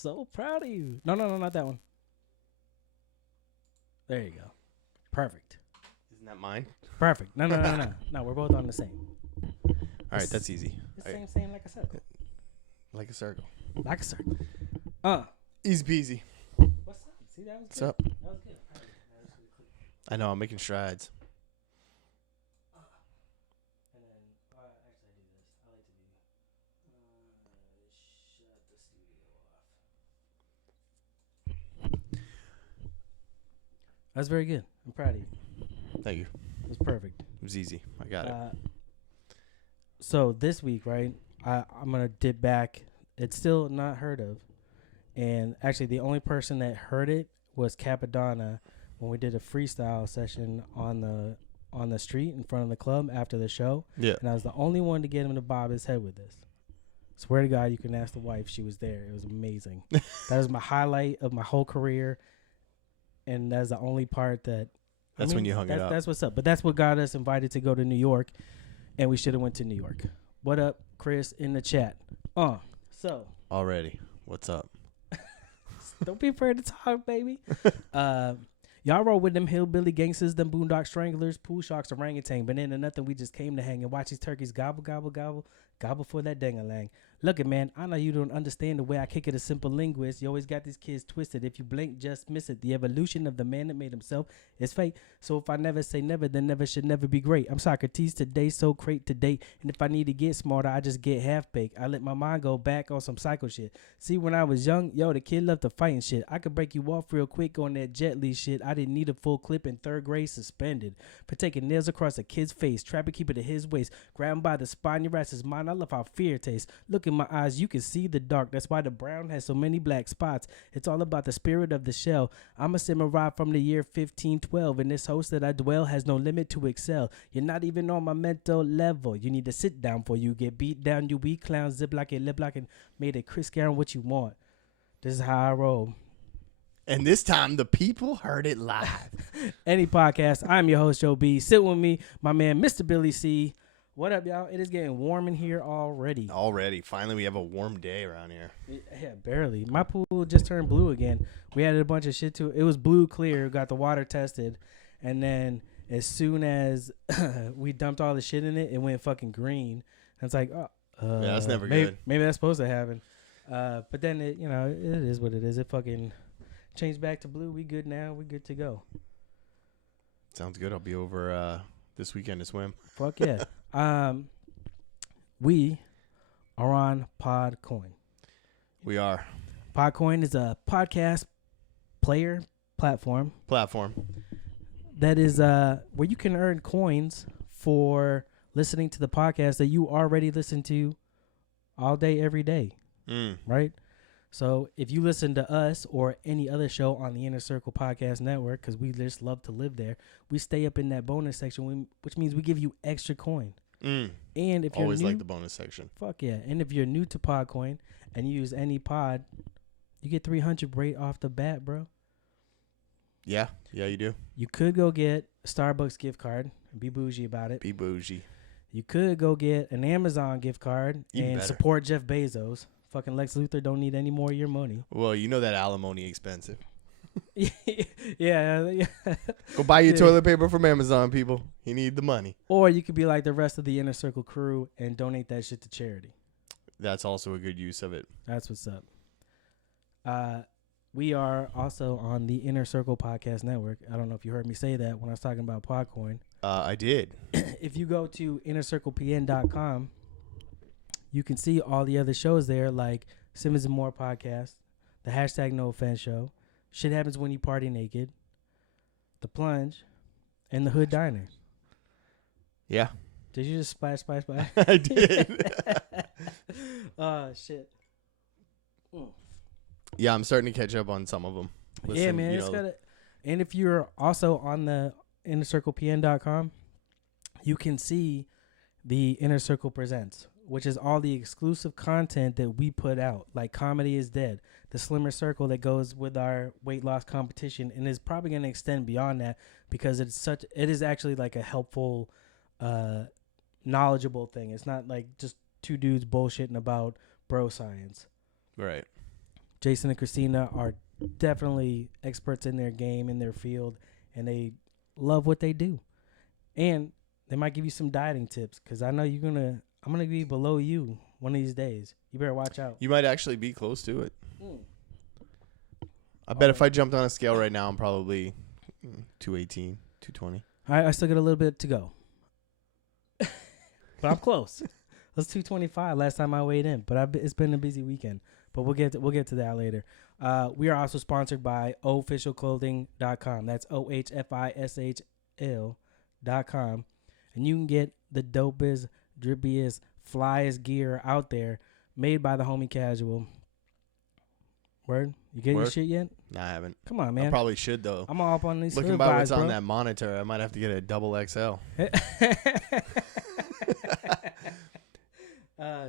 so proud of you. No, not that one. There you go. Perfect. Isn't that mine? Perfect. No. No, we're both on the same. All right, that's easy. It's same like a circle. Like a circle. Like a circle. Easy peasy. What's up? See, that was What's good. up? That was good. That was really clear. I know, I'm making strides. And then, actually, I do this. I like to do. Shut the studio off. That's very good. I'm proud of you. Thank you. It was perfect. It was easy. I got it. So this week, right, I'm going to dip back. It's still not heard of. And actually, the only person that heard it was Capadonna when we did a freestyle session on the street in front of the club after the show. Yeah. And I was the only one to get him to bob his head with this. Swear to God, you can ask the wife. She was there. It was amazing. That was my highlight of my whole career. And that's the only part that... That's when you hung it up. That's what's up. But that's what got us invited to go to New York. And we should have went to New York. What up, Chris, in the chat? So... Already. What's up? Don't be afraid to talk, baby. Y'all roll with them hillbilly gangsters, them boondock stranglers, pool sharks, orangutan. But then nothing, we just came to hang and watch these turkeys gobble, gobble, gobble, gobble for that dang-a-lang. Look it, man, I know you don't understand the way I kick it a simple linguist. You always got these kids twisted. If you blink, just miss it. The evolution of the man that made himself is fate. So if I never say never, then never should never be great. I'm Socrates today, so great today. And if I need to get smarter, I just get half-baked. I let my mind go back on some psycho shit. See, when I was young, the kid loved to fight and shit. I could break you off real quick on that Jet Li shit. I didn't need a full clip in 3rd grade, suspended for taking nails across a kid's face. Trap and keep it at his waist. Grab him by the spine, your ass is mine. I love how fear tastes. Look in my eyes, you can see the dark. That's why the brown has so many black spots. It's all about the spirit of the shell. I'm a samurai from the year 1512, and this host that I dwell has no limit to excel. You're not even on my mental level. You need to sit down for you get beat down. You weak clown, zip like a lip like and made it Chris Karen what you want. This is how I roll. And this time, the people heard it live. Any podcast. I'm your host, Joe B. Sit with me, my man, Mr. Billy C. What up, y'all? It is getting warm in here already. Finally, we have a warm day around here. Yeah, barely. My pool just turned blue again. We added a bunch of shit to it. It was blue clear, got the water tested, and then as soon as we dumped all the shit in it, it went fucking green. And it's like, yeah, that's never good. Maybe that's supposed to happen. But then it is what it is. It fucking changed back to blue. We good now. We good to go. Sounds good. I'll be over this weekend to swim. Fuck yeah. We are on Podcoin. We are. Podcoin is a podcast player platform that is where you can earn coins for listening to the podcast that you already listen to all day, every day. Right? So if you listen to us or any other show on the Inner Circle Podcast Network, because we just love to live there, we stay up in that bonus section, which means we give you extra coin. And if you're always new, like the bonus section. Fuck yeah. And if you're new to Podcoin and you use any pod, you get 300 right off the bat, bro. Yeah, you do. You could go get a Starbucks gift card and be bougie about it. Be bougie. You could go get an Amazon gift card Even and better. support Jeff Bezos. Fucking Lex Luthor don't need any more of your money. Well, you know that alimony expensive. Yeah. Go buy your toilet paper from Amazon, people. You need the money. Or you could be like the rest of the Inner Circle crew and donate that shit to charity. That's also a good use of it. That's what's up. We are also on the Inner Circle Podcast Network. I don't know if you heard me say that when I was talking about Podcoin. I did. If you go to innercirclepn.com, you can see all the other shows there, like Simmons and More Podcast, the hashtag No Offense Show, Shit Happens When You Party Naked, The Plunge, and The Hood Diner. Yeah. Did you just splash? I did. Oh, shit. Yeah, I'm starting to catch up on some of them. Listen, yeah, man. And if you're also on the innercirclepn.com, you can see the Inner Circle Presents, which is all the exclusive content that we put out, like Comedy is Dead, the Slimmer Circle that goes with our weight loss competition, and is probably going to extend beyond that because it is actually like a helpful, knowledgeable thing. It's not like just two dudes bullshitting about bro science. Right. Jason and Christina are definitely experts in their game, in their field, and they love what they do. And they might give you some dieting tips because I know I'm gonna be below you one of these days. You better watch out. You might actually be close to it. Mm. I bet if I jumped on a scale right now, I'm probably 218, 220. I still got a little bit to go, but I'm close. It was 225 last time I weighed in, but it's been a busy weekend. But we'll get to that later. We are also sponsored by officialclothing.com. That's OHFISHL.com, and you can get the dopest, drippiest, flyest gear out there, made by the homie Casual. Word? You get your shit yet? Nah, I haven't. Come on, man. I probably should, though. I'm all up on these Looking hood by vibes, what's bro. on that monitor, I might have to get a double XL.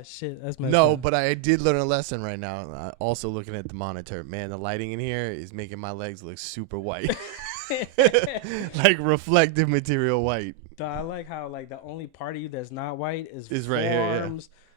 Shit, that's messed No, up. but I did learn a lesson right now. Also looking at the monitor. Man, the lighting in here is making my legs look super white. Like reflective material white. I like how like the only part of you that's not white is right here, yeah.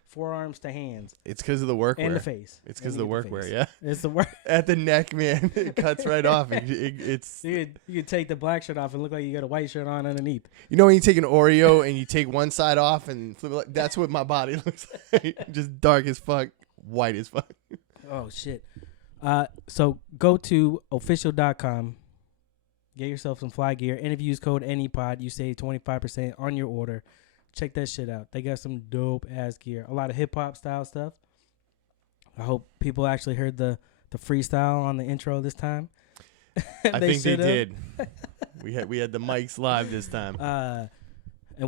Forearms to hands. It's because of the workwear. And the face. It's because of the workwear, yeah. It's the work. At the neck, man. It cuts right off. It's You could take the black shirt off and look like you got a white shirt on underneath. You know when you take an Oreo and you take one side off and flip it like, that's what my body looks like. Just dark as fuck, white as fuck. Oh, shit. So go to official.com. Get yourself some fly gear. And if you use code ANYPOD, you save 25% on your order. Check that shit out. They got some dope ass gear. A lot of hip hop style stuff. I hope people actually heard the freestyle on the intro this time. I think they did. We had the mics live this time. And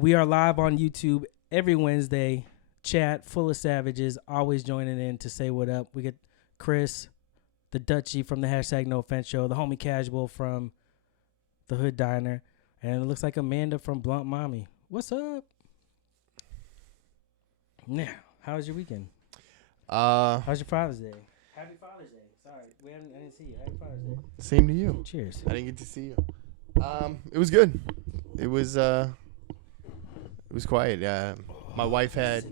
we are live on YouTube every Wednesday. Chat full of savages, always joining in to say what up. We get Chris, the Dutchie from the #NoOffense show, the homie Casual from the Hood Diner, and it looks like Amanda from Blunt Mommy. What's up? Now, how was your weekend? How's your Father's Day? Happy Father's Day. Sorry, I didn't see you. Happy Father's Day. Same to you. Cheers. I didn't get to see you. It was good. It was quiet. My wife it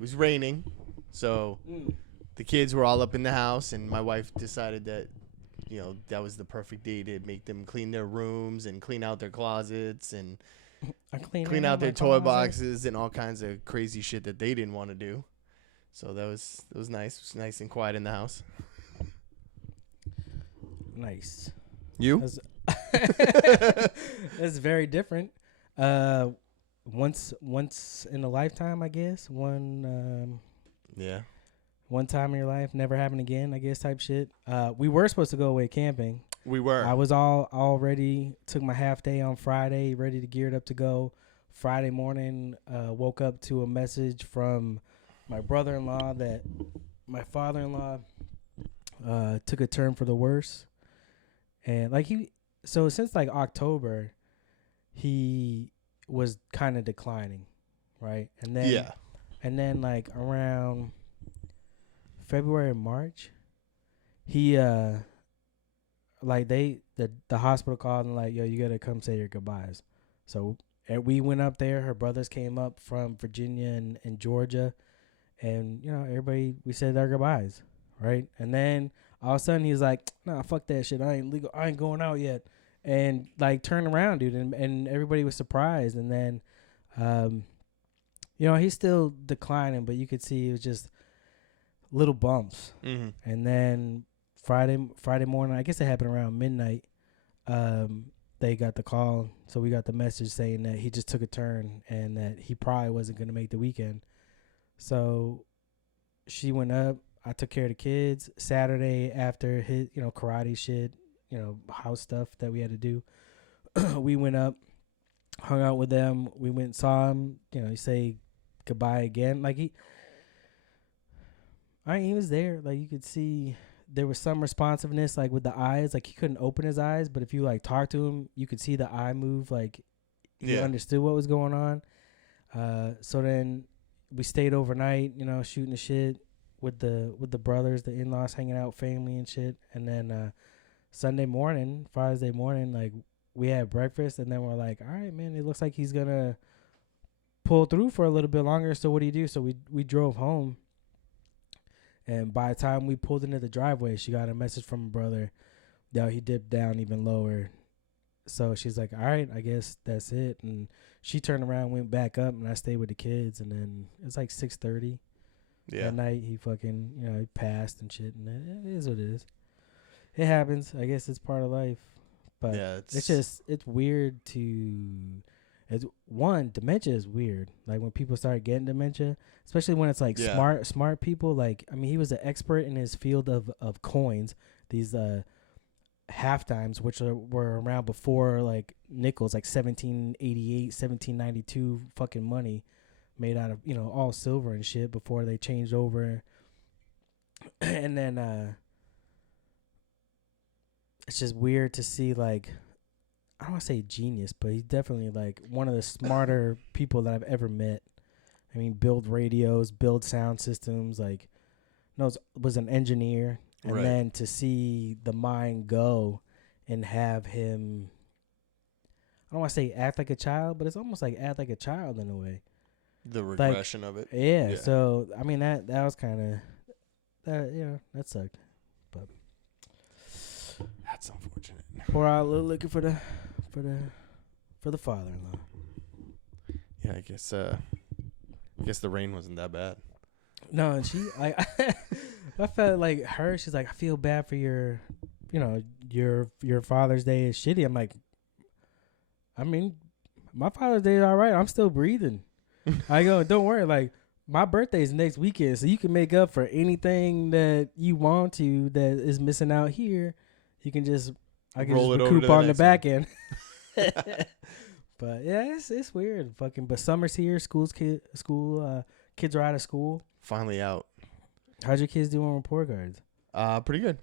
was raining, so the kids were all up in the house, and my wife decided that, that was the perfect day to make them clean their rooms and clean out their closets and clean out their toy boxes and all kinds of crazy shit that they didn't want to do. So that was nice. It was nice and quiet in the house. Nice. You? That's very different. Once in a lifetime, I guess. One time in your life, never happen again, I guess, type shit. We were supposed to go away camping. We were. I was all ready. Took my half day on Friday, ready to gear it up to go. Friday morning, woke up to a message from my brother-in-law that my father-in-law took a turn for the worse. And since like October, he was kind of declining, right? And then like around February or March, he the hospital called and like, yo, you gotta come say your goodbyes. So we went up there. Her brothers came up from Virginia and Georgia, and everybody, we said our goodbyes, right? And then all of a sudden he's like, nah, fuck that shit. I ain't legal. I ain't going out yet. And like turned around, dude, and everybody was surprised. And then, he's still declining, but you could see it was just little bumps. Mm-hmm. And then Friday morning, I guess it happened around midnight. They got the call, so we got the message saying that he just took a turn and that he probably wasn't going to make the weekend. So she went up. I took care of the kids. Saturday after his, karate shit, house stuff that we had to do, we went up, hung out with them. We went and saw him, he say goodbye again. Like he was there. Like you could see there was some responsiveness, like with the eyes. Like he couldn't open his eyes, but if you like talk to him, you could see the eye move. Like he understood what was going on. So then we stayed overnight, shooting the shit with the brothers, the in-laws, hanging out, family and shit. And then Father's Day morning, like we had breakfast, and then we're like, all right, man, it looks like he's gonna pull through for a little bit longer. So what do you do? So we drove home, And by the time we pulled into the driveway, she got a message from her brother. Now he dipped down even lower. So she's like, all right, I guess that's it. And she turned around, went back up, and I stayed with the kids. And then it's like 6:30 that night. He fucking, he passed and shit. And it is what it is. It happens. I guess it's part of life. But it's weird dementia is weird. Like when people start getting dementia, especially when it's like smart people. Like, I mean, he was an expert in his field of coins. These half dimes, which were around before like nickels, like 1788, 1792 fucking money made out of, all silver and shit before they changed over. And then it's just weird to see, like, I don't want to say genius, but he's definitely like one of the smarter people that I've ever met. I mean, build radios, build sound systems, like, was an engineer. And then to see the mind go and have him, I don't want to say act like a child, but it's almost like act like a child in a way. The regression of it. Yeah. So, I mean, that was kind of, that sucked. But that's unfortunate. Poor out looking for the father-in-law. Yeah, I guess the rain wasn't that bad. No, and she I felt like her. She's like, I feel bad for your Father's Day is shitty. I'm like, I mean, my Father's Day is all right. I'm still breathing. I go, don't worry. Like, my birthday's next weekend, so you can make up for anything that you want to that is missing out here. You can just recoup on the back end. But yeah, it's weird. But summer's here. Kids are out of school. Finally out. How's your kids doing on report cards? Pretty good.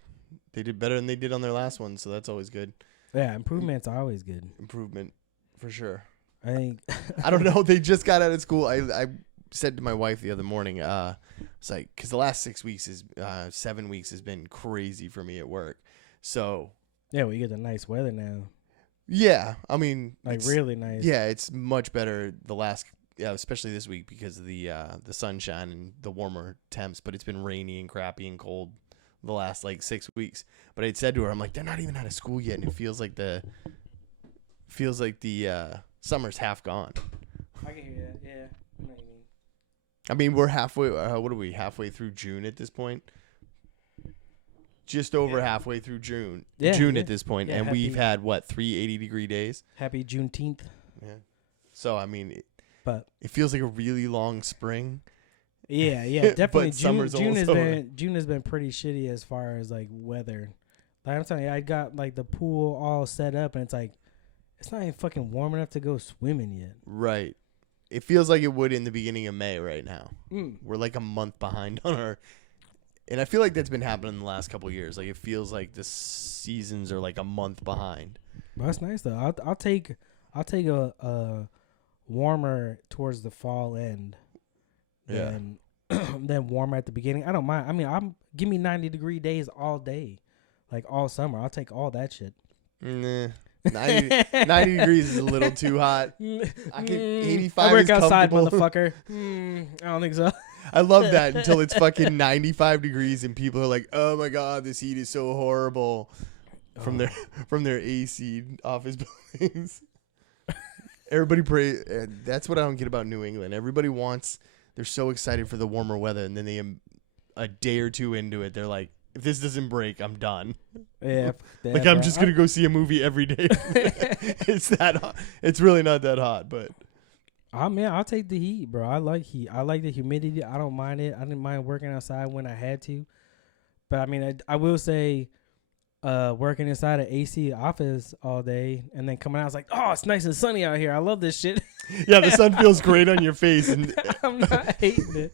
They did better than they did on their last one, so that's always good. Yeah, improvement's always good. Improvement, for sure. I think I don't know. They just got out of school. I said to my wife the other morning, it's like, because the last 7 weeks has been crazy for me at work. So yeah, we get the nice weather now. Yeah, I mean, like really nice. Yeah, it's much better especially this week because of the sunshine and the warmer temps. But it's been rainy and crappy and cold the last like 6 weeks. But I said to her, I'm like, they're not even out of school yet, and it feels like the summer's half gone. I can hear that. Yeah, I know what you mean. I mean, we're halfway. What are we? Halfway through June at this point. Just over halfway through June. June at this point, and we've had 3 80-degree days. Happy Juneteenth. Yeah. So I mean, but it feels like a really long spring. Yeah, definitely. June has been pretty shitty as far as like weather. Like I'm telling you, I got like the pool all set up, and it's like it's not even fucking warm enough to go swimming yet. Right. It feels like it would in the beginning of May right now. We're like a month behind on our. And I feel like that's been happening in the last couple of years. Like, it feels like the seasons are like a month behind. Well, that's nice though. I'll take a warmer towards the fall end. Than warmer at the beginning. I don't mind. I mean, give me 90-degree days all day, like all summer. I'll take all that shit. Nah. 90 degrees is a little too hot. 85 I work is outside, comfortable. motherfucker. I don't think so. I love that until it's fucking 95 degrees and people are like, "Oh my god, this heat is so horrible," from their AC office buildings. Everybody pray. That's what I don't get about New England. Everybody they're so excited for the warmer weather, and then a day or two into it, they're like, "If this doesn't break, I'm done." Yeah, like I'm just gonna go see a movie every day. It's that hot. It's really not that hot, but. I'll take the heat, bro. I like heat. I like the humidity. I don't mind it. I didn't mind working outside when I had to. But, I mean, I will say working inside an AC office all day and then coming out, I was like, oh, it's nice and sunny out here. I love this shit. Yeah, the sun feels great on your face. And I'm not hating it.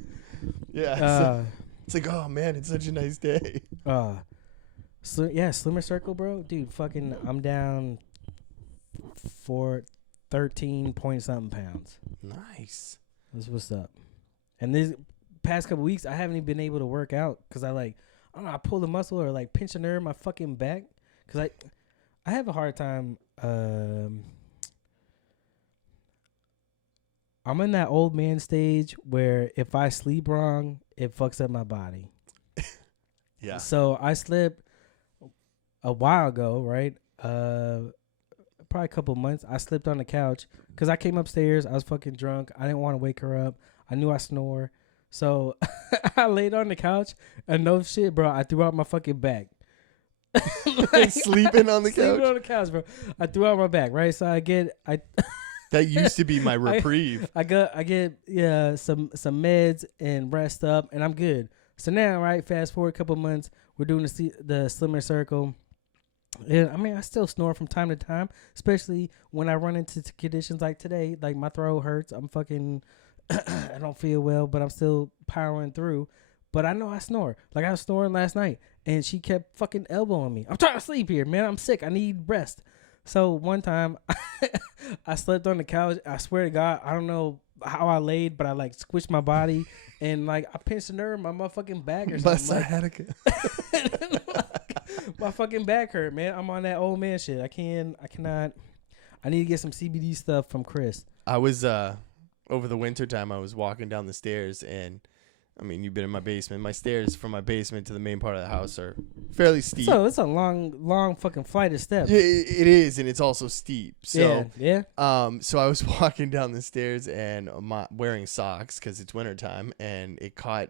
Yeah. It's like, oh, man, it's such a nice day. Slimmer Circle, bro. Dude, fucking, I'm down for 13-point-something pounds. Nice. That's what's up. And this past couple weeks, I haven't even been able to work out because I don't know, I pulled a muscle or like pinch a nerve in my fucking back because I have a hard time. I'm in that old man stage where if I sleep wrong, it fucks up my body. Yeah. So I slept a while ago, right? Probably a couple months. I slept on the couch because I came upstairs. I was fucking drunk. I didn't want to wake her up. I knew I snore. So I laid on the couch and no shit, bro. I threw out my fucking back. Sleeping on the couch? Sleeping on the couch, bro. I threw out my back, right? So that used to be my reprieve. I get some meds and rest up, and I'm good. So now, right, fast forward a couple months, we're doing the Slimmer Circle. And I mean, I still snore from time to time, especially when I run into conditions like today. Like my throat hurts. I'm fucking, I don't feel well, but I'm still powering through. But I know I snore. Like I was snoring last night, and she kept fucking elbowing me. I'm trying to sleep here, man. I'm sick. I need rest. So one time, I slept on the couch. I swear to God, I don't know how I laid, but I like squished my body, and like I pinched a nerve in my motherfucking back or something. My fucking back hurt, man. I'm on that old man shit. I cannot. I need to get some CBD stuff from Chris. I was over the winter time. I was walking down the stairs, and I mean, you've been in my basement. My stairs from my basement to the main part of the house are fairly steep. So it's a long fucking flight of steps. Yeah, it is, and it's also steep. So yeah. So I was walking down the stairs and I'm wearing socks because it's wintertime, and it caught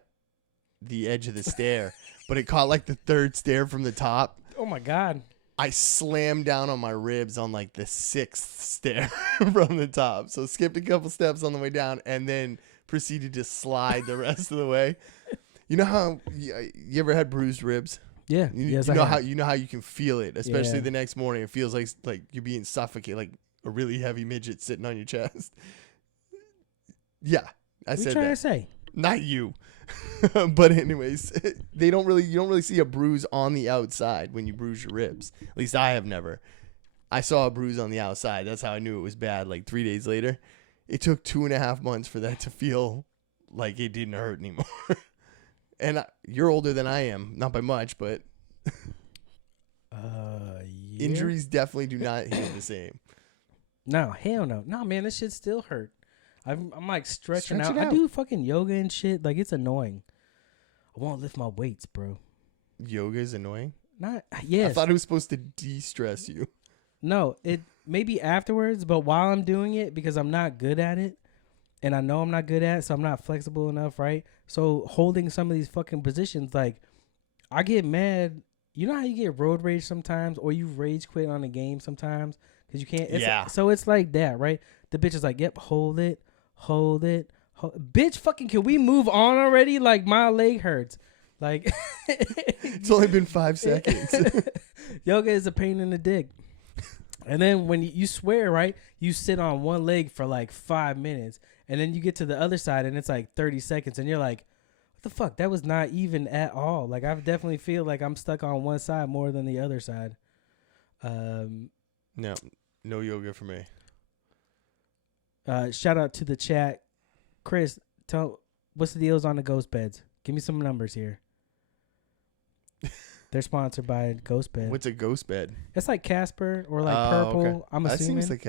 the edge of the stair, but it caught like the third stair from the top. Oh my God. I slammed down on my ribs on like the sixth stair from the top. So skipped a couple steps on the way down and then proceeded to slide the rest of the way. You know how you ever had bruised ribs? Yeah. You know how you can feel it, especially the next morning. It feels like you're being suffocated, like a really heavy midget sitting on your chest. Yeah, I said that. What you trying to say? Not you. But anyways, you don't really see a bruise on the outside when you bruise your ribs. At least I have never. I saw a bruise on the outside. That's how I knew it was bad. Like 3 days later, it took 2.5 months for that to feel like it didn't hurt anymore. And you're older than I am, not by much, but injuries definitely do not hit the same. No, hell no. No, man, this shit still hurt. I'm like stretching out. I do fucking yoga and shit. Like, it's annoying. I won't lift my weights, bro. Yoga is annoying? Yes. I thought it was supposed to de-stress you. No, it maybe afterwards, but while I'm doing it, because I'm not good at it, and I know I'm not good at it, so I'm not flexible enough, right? So holding some of these fucking positions, like, I get mad. You know how you get road rage sometimes, or you rage quit on a game sometimes because you can't? So it's like that, right? The bitch is like, yep, hold it. Bitch, fucking, can we move on already? Like, my leg hurts. Like, it's only been 5 seconds. Yoga is a pain in the dick. And then when you swear, right, you sit on one leg for like 5 minutes, and then you get to the other side and it's like 30 seconds, and you're like, what the fuck? That was not even at all. Like, I definitely feel like I'm stuck on one side more than the other side. No yoga for me. Shout out to the chat. Chris, what's the deals on the ghost beds? Give me some numbers here. They're sponsored by Ghost Bed. What's a ghost bed? It's like Casper or like Purple. Okay. I'm assuming. That seems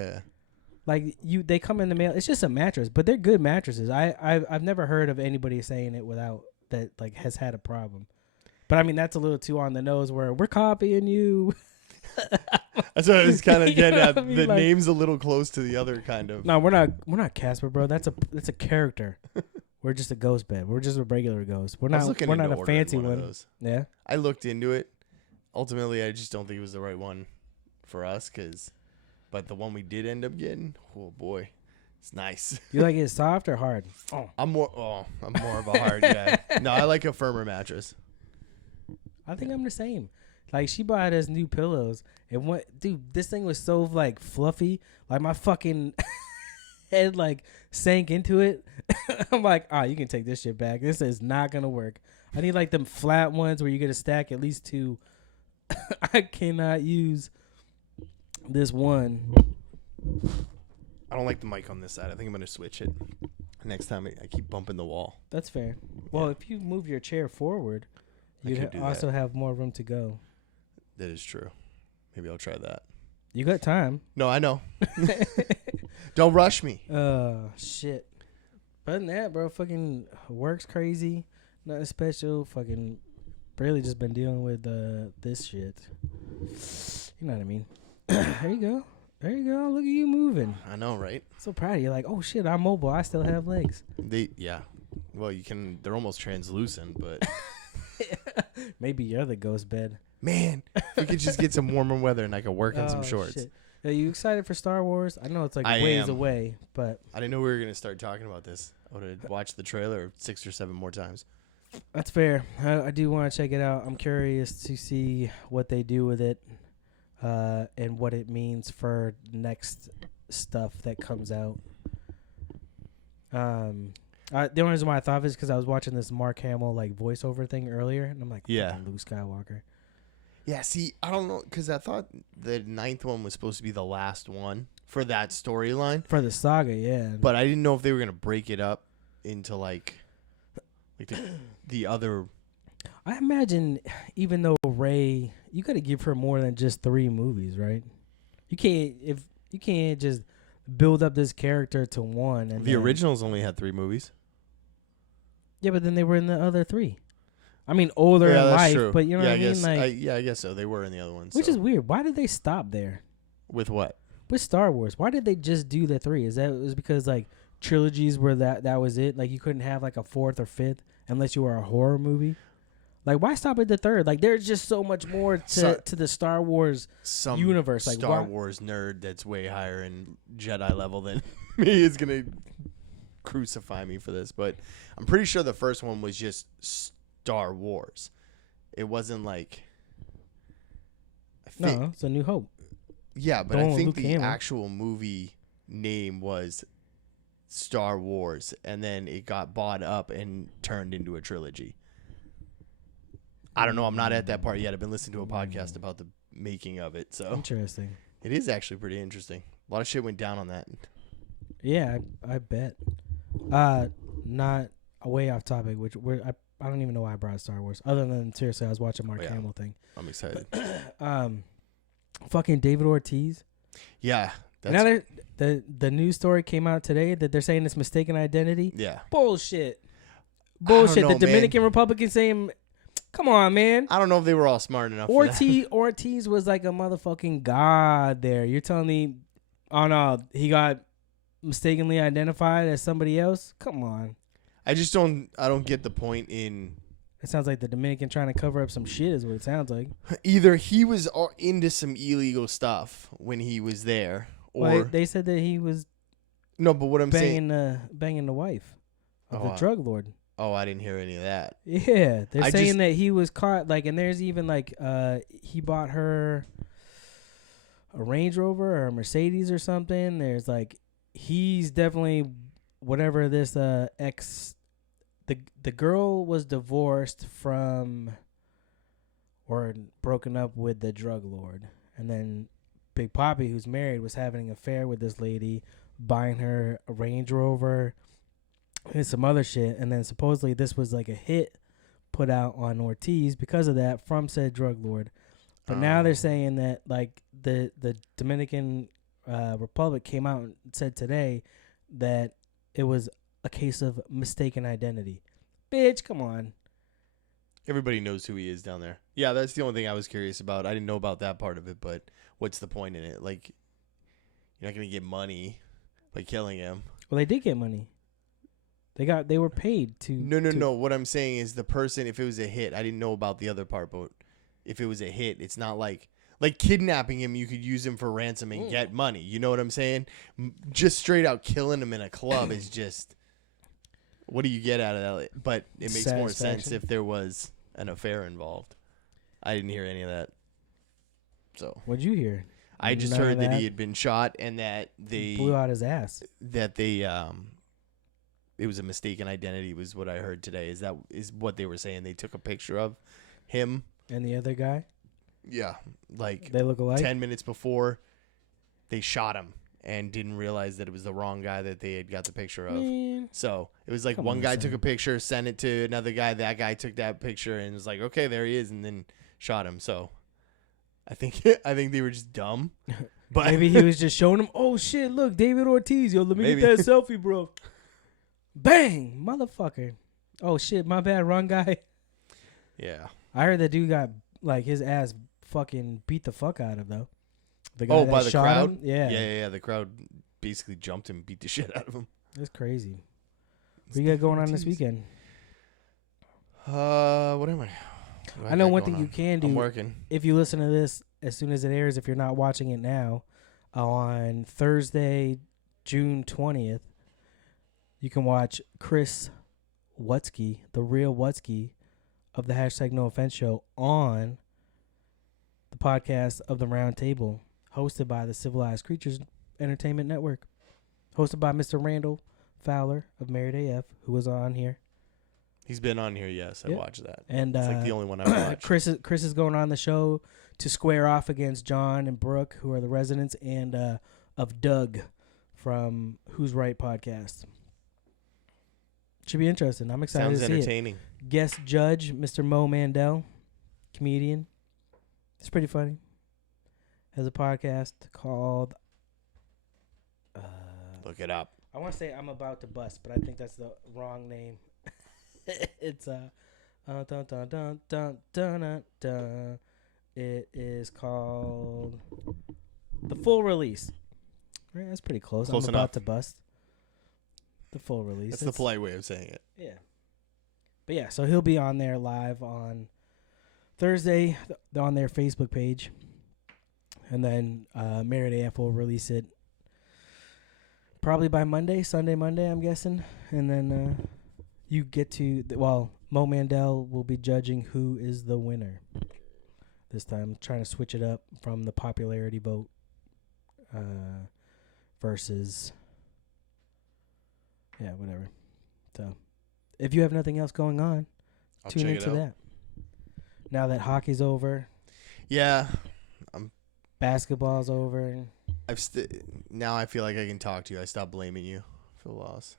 like they come in the mail. It's just a mattress, but they're good mattresses. I've never heard of anybody saying it without that like has had a problem. But I mean, that's a little too on the nose where we're copying you. That's what I was kind of getting at. The like, name's a little close to the other kind of. No, we're not Casper, bro. That's a character. We're just a ghost bed. We're just a regular ghost. We're not a fancy one. Yeah. I looked into it. Ultimately, I just don't think it was the right one for us. But the one we did end up getting, oh boy, it's nice. You like it soft or hard? Oh. I'm more of a hard guy. No, I like a firmer mattress. I think I'm the same. Like, she bought us new pillows, and this thing was so like fluffy, like my fucking head like sank into it. I'm like, you can take this shit back. This is not gonna work. I need like them flat ones where you get a stack at least 2. I cannot use this one. I don't like the mic on this side. I think I'm gonna switch it next time. I keep bumping the wall. That's fair. Well, if you move your chair forward, you'd also have more room to go. That is true. Maybe I'll try that. You got time. No, I know. Don't rush me. Shit. Other than that, bro, fucking work's crazy. Nothing special. Fucking really just been dealing with this shit. You know what I mean? There you go. There you go. Look at you moving. I know, right? So proud of you. Like, oh shit, I'm mobile. I still have legs. Yeah. Well, you can. They're almost translucent, but maybe you're the ghost bed. Man, if we could just get some warmer weather and I could work on some shorts. Shit. Are you excited for Star Wars? I know it's like ways away, but I didn't know we were gonna start talking about this. I would have watched the trailer 6 or 7 more times. that's fair. I do want to check it out. I'm curious to see what they do with it, and what it means for next stuff that comes out. The only reason why I thought of it is because I was watching this Mark Hamill like voiceover thing earlier, and I'm like, yeah, Luke Skywalker. Yeah, see, I don't know, because I thought the 9th one was supposed to be the last one for that storyline. For the saga, yeah. But I didn't know if they were going to break it up into, like the other... I imagine, even though Rey, you got to give her more than just 3 movies, right? You can't just build up this character to one. And the originals only had 3 movies. Yeah, but then they were in the other 3. I mean, older in life, true. But you know what I mean? I guess so. They were in the other ones. Which is weird. Why did they stop there? With what? With Star Wars. Why did they just do the 3? Is that it was because like trilogies were that was it? Like you couldn't have like a 4th or 5th unless you were a horror movie? Like why stop at the 3rd? Like there's just so much more to the Star Wars universe. Like Star Wars nerd that's way higher in Jedi level than me is going to crucify me for this. But I'm pretty sure the first one was just Star Wars. It wasn't like no, it's A New Hope. Yeah, but I think the actual movie name was Star Wars, and then it got bought up and turned into a trilogy. I don't know. I'm not at that part yet. I've been listening to a podcast about the making of it. So interesting. It is actually pretty interesting. A lot of shit went down on that. Yeah, I bet. Not way off topic, which I don't even know why I brought Star Wars. Other than seriously, I was watching Mark Hamill thing. I'm excited. Fucking David Ortiz. Yeah. Now the news story came out today that they're saying it's mistaken identity. Yeah. Bullshit. The Dominican Republic is saying, come on, man. I don't know if they were all smart enough for that. Ortiz was like a motherfucking god there. You're telling me, oh no, he got mistakenly identified as somebody else? Come on. I don't get the point in... It sounds like the Dominican trying to cover up some shit is what it sounds like. Either he was into some illegal stuff when he was there, or... Well, they said that he was... No, but what I'm banging the wife of the drug lord. Oh, I didn't hear any of that. Yeah, they're saying that he was caught, like, and there's even, like, he bought her a Range Rover or a Mercedes or something. There's, like, he's definitely... Whatever this the girl was divorced from or broken up with the drug lord, and then Big Papi, who's married, was having an affair with this lady, buying her a Range Rover and some other shit, and then supposedly this was like a hit put out on Ortiz because of that from said drug lord. But now they're saying that like the Dominican Republic came out and said today that it was a case of mistaken identity. Bitch, come on. Everybody knows who he is down there. Yeah, that's the only thing I was curious about. I didn't know about that part of it, but what's the point in it? Like, you're not going to get money by killing him. Well, they did get money. They were paid to... No. What I'm saying is the person, if it was a hit, I didn't know about the other part, but if it was a hit, it's not like kidnapping him, you could use him for ransom and get money. You know what I'm saying? Just straight out killing him in a club is just, what do you get out of that? But it makes more sense if there was an affair involved. I didn't hear any of that. So what'd you hear? I just heard that he had been shot and that they blew out his ass. That they it was a mistaken identity was what I heard today. Is what they were saying. They took a picture of him and the other guy. Yeah, like they look alike. 10 minutes before, they shot him and didn't realize that it was the wrong guy that they had got the picture of. Man. So it was like one guy took a picture, sent it to another guy. That guy took that picture and was like, "Okay, there he is," and then shot him. So I think they were just dumb. But maybe he was just showing him, "Oh shit, look, David Ortiz, yo, let me get that selfie, bro." Bang, motherfucker. Oh shit, my bad, wrong guy. Yeah. I heard that dude got like his ass fucking beat the fuck out of though. The guy that by the shot crowd? him? Yeah. Yeah. The crowd basically jumped him and beat the shit out of him. That's crazy. What you got going on this weekend? What am I? I know one thing you can do. I'm working. If you listen to this as soon as it airs, if you're not watching it now, on Thursday, June 20th, you can watch Chris Wutsky, the real Wutsky of the #NoOffense show on the podcast of the Round Table, hosted by the Civilized Creatures Entertainment Network, hosted by Mr. Randall Fowler of Married AF, who was on here. He's been on here, yes. I watched that. And it's like the only one I've watched. Chris is going on the show to square off against John and Brooke, who are the residents, and of Doug from Who's Right podcast. Should be interesting. I'm excited to see it. Sounds entertaining. Guest judge, Mr. Mo Mandel, comedian. It's pretty funny. Has a podcast called... Look it up. I want to say I'm About to Bust, but I think that's the wrong name. It's dun, dun, dun, dun, dun, dun, dun. It is called The Full Release. Right, that's pretty close. Close I'm enough. About to Bust. The Full Release. That's the polite way of saying it. Yeah. But yeah, so he'll be on there live on Thursday on their Facebook page. And then Married AF will release it probably by Sunday, Monday, I'm guessing. And then you get to, Mo Mandel will be judging who is the winner this time, trying to switch it up from the popularity vote versus, whatever. So if you have nothing else going on, tune into that. Now that hockey's over. Yeah. Basketball's over. Now I feel like I can talk to you. I stopped blaming you for the loss.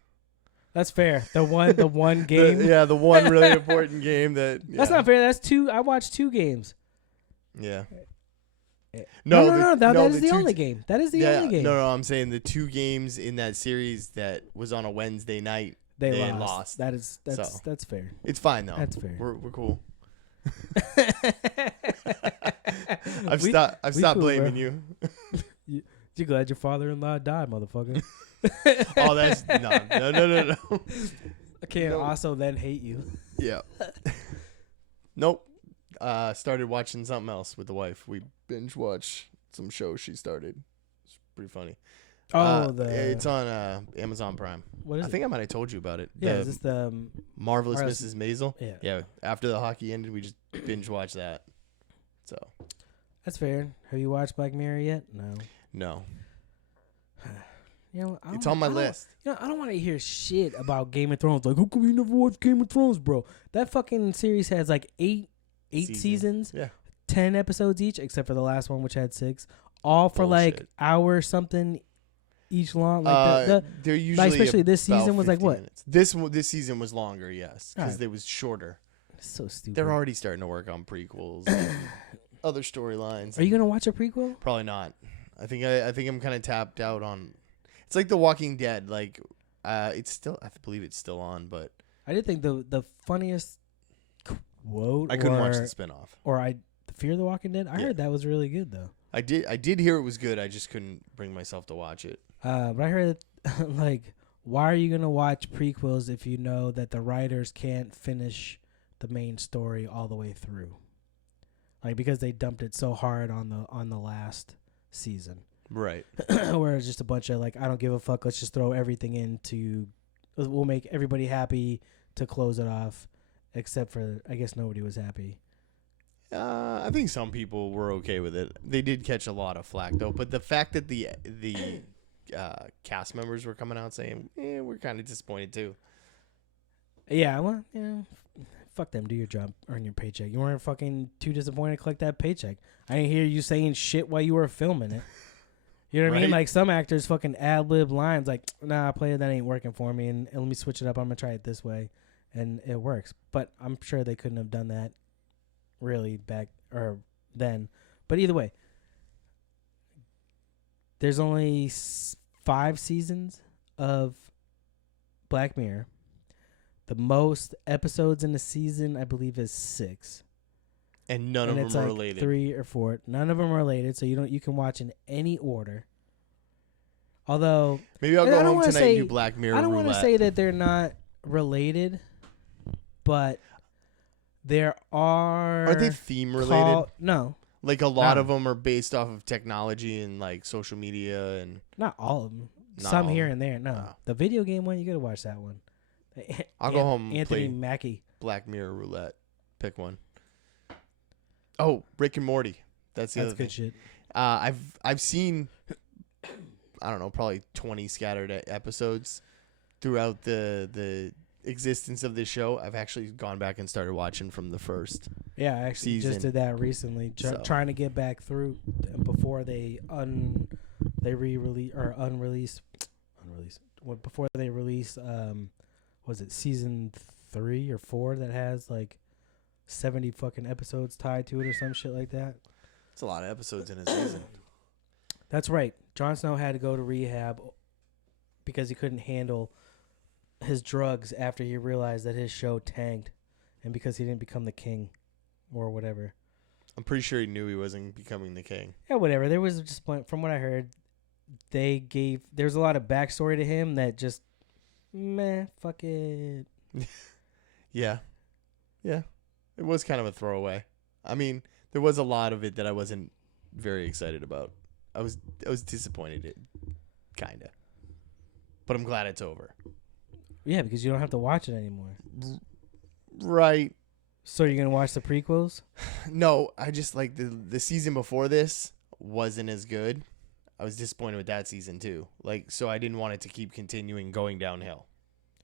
That's fair. The one game. The one really important game that. Yeah. That's not fair. That's two. I watched 2 games. Yeah. No. That is the only game. That is the only game. No. I'm saying the 2 games in that series that was on a Wednesday night. They lost. That's fair. It's fine though. That's fair. We're cool. I've stopped blaming you. You're glad your father-in-law died, motherfucker. Oh, that's no. I can't also then hate you. Yeah. Nope. Started watching something else with the wife. We binge watch some show she started. It's pretty funny. Oh, it's on Amazon Prime. What is it? I think I might have told you about it. Yeah, is this the Marvelous Mrs. Maisel? Yeah. Yeah. After the hockey ended, we just binge watched that. So. That's fair. Have you watched Black Mirror yet? No. It's on my list. I don't want to hear shit about Game of Thrones. Like, how come you never watched Game of Thrones, bro? That fucking series has like eight seasons. Yeah. 10 episodes each, except for the last one, which had 6. All for like hour something each long. Like they're usually especially this season was like what? Minutes. This season was longer, yes, because it was shorter. It's so stupid. They're already starting to work on prequels, and other storylines. Are you gonna watch a prequel? Probably not. I think I'm kind of tapped out on. It's like The Walking Dead. Like, it's still. I believe it's still on, but I did think the funniest quote. I couldn't watch the spinoff. Or Fear the Walking Dead. I heard that was really good though. I did hear it was good. I just couldn't bring myself to watch it. But I heard like, why are you gonna watch prequels if you know that the writers can't finish the main story all the way through? Like, because they dumped it so hard on the last season. Right. Where it's just a bunch of like, I don't give a fuck. Let's just throw everything into. We'll make everybody happy to close it off, except for I guess nobody was happy. I think some people were okay with it. They did catch a lot of flack though, but the fact that the cast members were coming out saying, we're kind of disappointed too. Yeah, well, fuck them. Do your job, earn your paycheck. You weren't fucking too disappointed to collect that paycheck. I didn't hear you saying shit while you were filming it. You know what I mean? Like, some actors fucking ad-lib lines like, nah, player, that ain't working for me, and let me switch it up. I'm going to try it this way. And it works. But I'm sure they couldn't have done that really back or then. But either way, there's only 5 seasons of Black Mirror. The most episodes in a season, I believe, is 6. And none of it's them are like related. 3 or 4. None of them are related, so you can watch in any order. Although Maybe I'll go home tonight and do Black Mirror I don't Roulette. want to say that they're not related, but there are. Are they theme related? No. Like a lot of them are based off of technology and like social media and. Not all of them. Not Some all here of and there. No. Oh. The video game one, you gotta watch that one. I'll go home and Anthony play Mackie. Black Mirror Roulette. Pick one. Oh, Rick and Morty. That's the other thing. That's good shit. I've seen, I don't know, probably 20 scattered episodes throughout the existence of this show. I've actually gone back and started watching from the first. Yeah, I actually season. just did that recently, trying to get back through before they release was it season 3 or 4 that has like 70 fucking episodes tied to it or some shit like that. It's a lot of episodes in a season. That's right. Jon Snow had to go to rehab because he couldn't handle his drugs after he realized that his show tanked and because he didn't become the king or whatever. I'm pretty sure he knew he wasn't becoming the king. Yeah, whatever. There was just, from what I heard, there's a lot of backstory to him that just, fuck it. Yeah. It was kind of a throwaway. I mean, there was a lot of it that I wasn't very excited about. I was disappointed, kind of. But I'm glad it's over. Yeah, because you don't have to watch it anymore. Right. So you're going to watch the prequels? No, I just like the season before this wasn't as good. I was disappointed with that season too. So I didn't want it to keep continuing going downhill.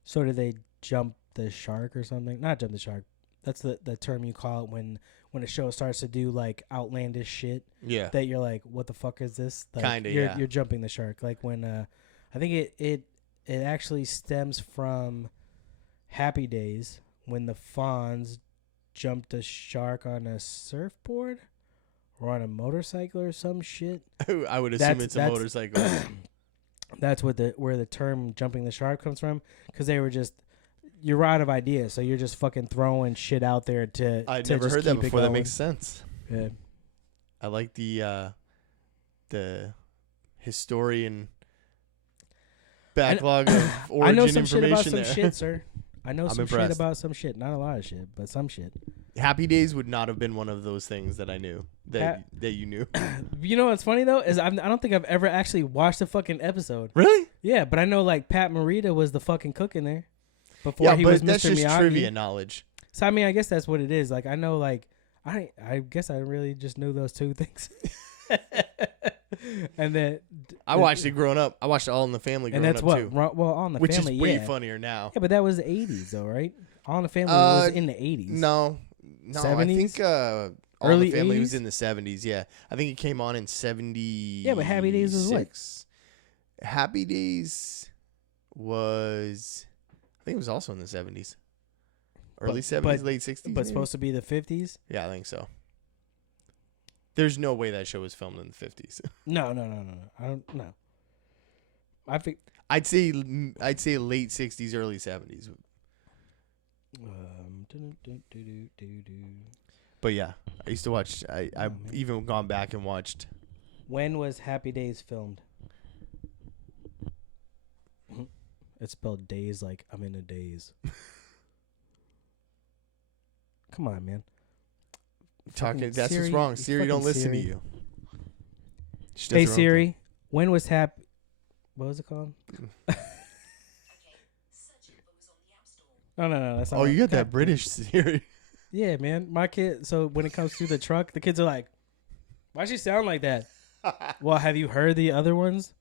So did they jump the shark or something? Not jump the shark. That's the term you call it when a show starts to do like outlandish shit. Yeah. That you're like, what the fuck is this? Like, Kinda, yeah. You're jumping the shark. Like when I think it actually stems from Happy Days when the Fonz jumped a shark on a surfboard or on a motorcycle or some shit. I would assume it's a motorcycle. That's where the term jumping the shark comes from, because they were just, you're out of ideas, so you're just fucking throwing shit out there to. I'd to never just heard that keep it before. That going. makes sense. Yeah. I like the historian backlog of origin I know some shit about information some there. shit, sir. I know I'm some impressed. shit about some shit. Not a lot of shit, but some shit. Happy Days would not have been one of those things that I knew that you knew. You know what's funny though is I don't think I've ever actually watched a fucking episode. Really? Yeah, but I know like Pat Morita was the fucking cook in there before he was Mr. That's just Miyagi. trivia knowledge. So I mean, I guess that's what it is. Like I know, like I guess I really just knew those two things. And then I watched it growing up. I watched All in the Family growing up too. Well, All in the which Family, is way yeah. funnier now. Yeah, but that was the 80s though, right? All in the Family was in the 80s. No, 70s? I think All Early in the Family 80s? was in the 70s. Yeah, I think it came on in 70. Yeah, but Happy Days was what? Happy Days was, I think it was also in the 70s, early 70s, late 60s. But maybe? supposed to be the 50s. Yeah, I think so. There's no way that show was filmed in the 50s. No. I don't know. I think I'd say late 60s, early 70s. But yeah, I used to watch. I've even gone back and watched. When was Happy Days filmed? It's spelled days like I'm in a daze. Come on, man. Talking. That's Siri, what's wrong. Siri don't listen Siri. to you. Hey Siri, when was Happy? What was it called? No, that's not. Oh, you got that British Siri. Yeah, man. My kid. So when it comes through the truck, the kids are like, "Why she sound like that?" Well, have you heard the other ones?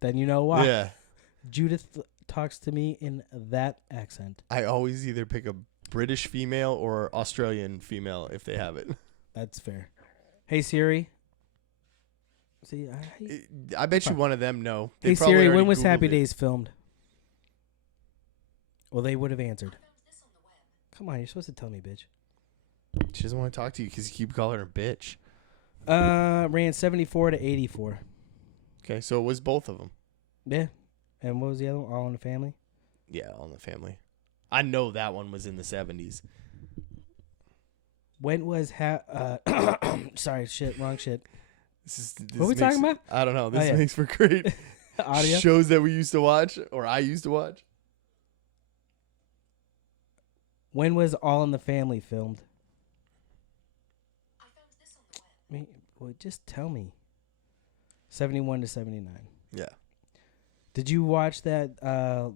Then you know why. Yeah. Judith talks to me in that accent. I always either pick a British female or Australian female if they have it. That's fair. Hey Siri. See, I bet you one of them know. They hey probably Siri, already when was Googled Happy it. Days filmed? Well, they would have answered. Come on, you're supposed to tell me, bitch. She doesn't want to talk to you because you keep calling her bitch. Ran 74 to 84. Okay, so it was both of them. Yeah. And what was the other one? All in the Family? Yeah, All in the Family. I know that one was in the 70s. When was sorry, shit, wrong shit. This What are we talking about? I don't know. This makes for great audio shows that we used to watch, or I used to watch. When was All in the Family filmed? I found this on the web. Well, just tell me. 71 to 79. Yeah. Did you watch that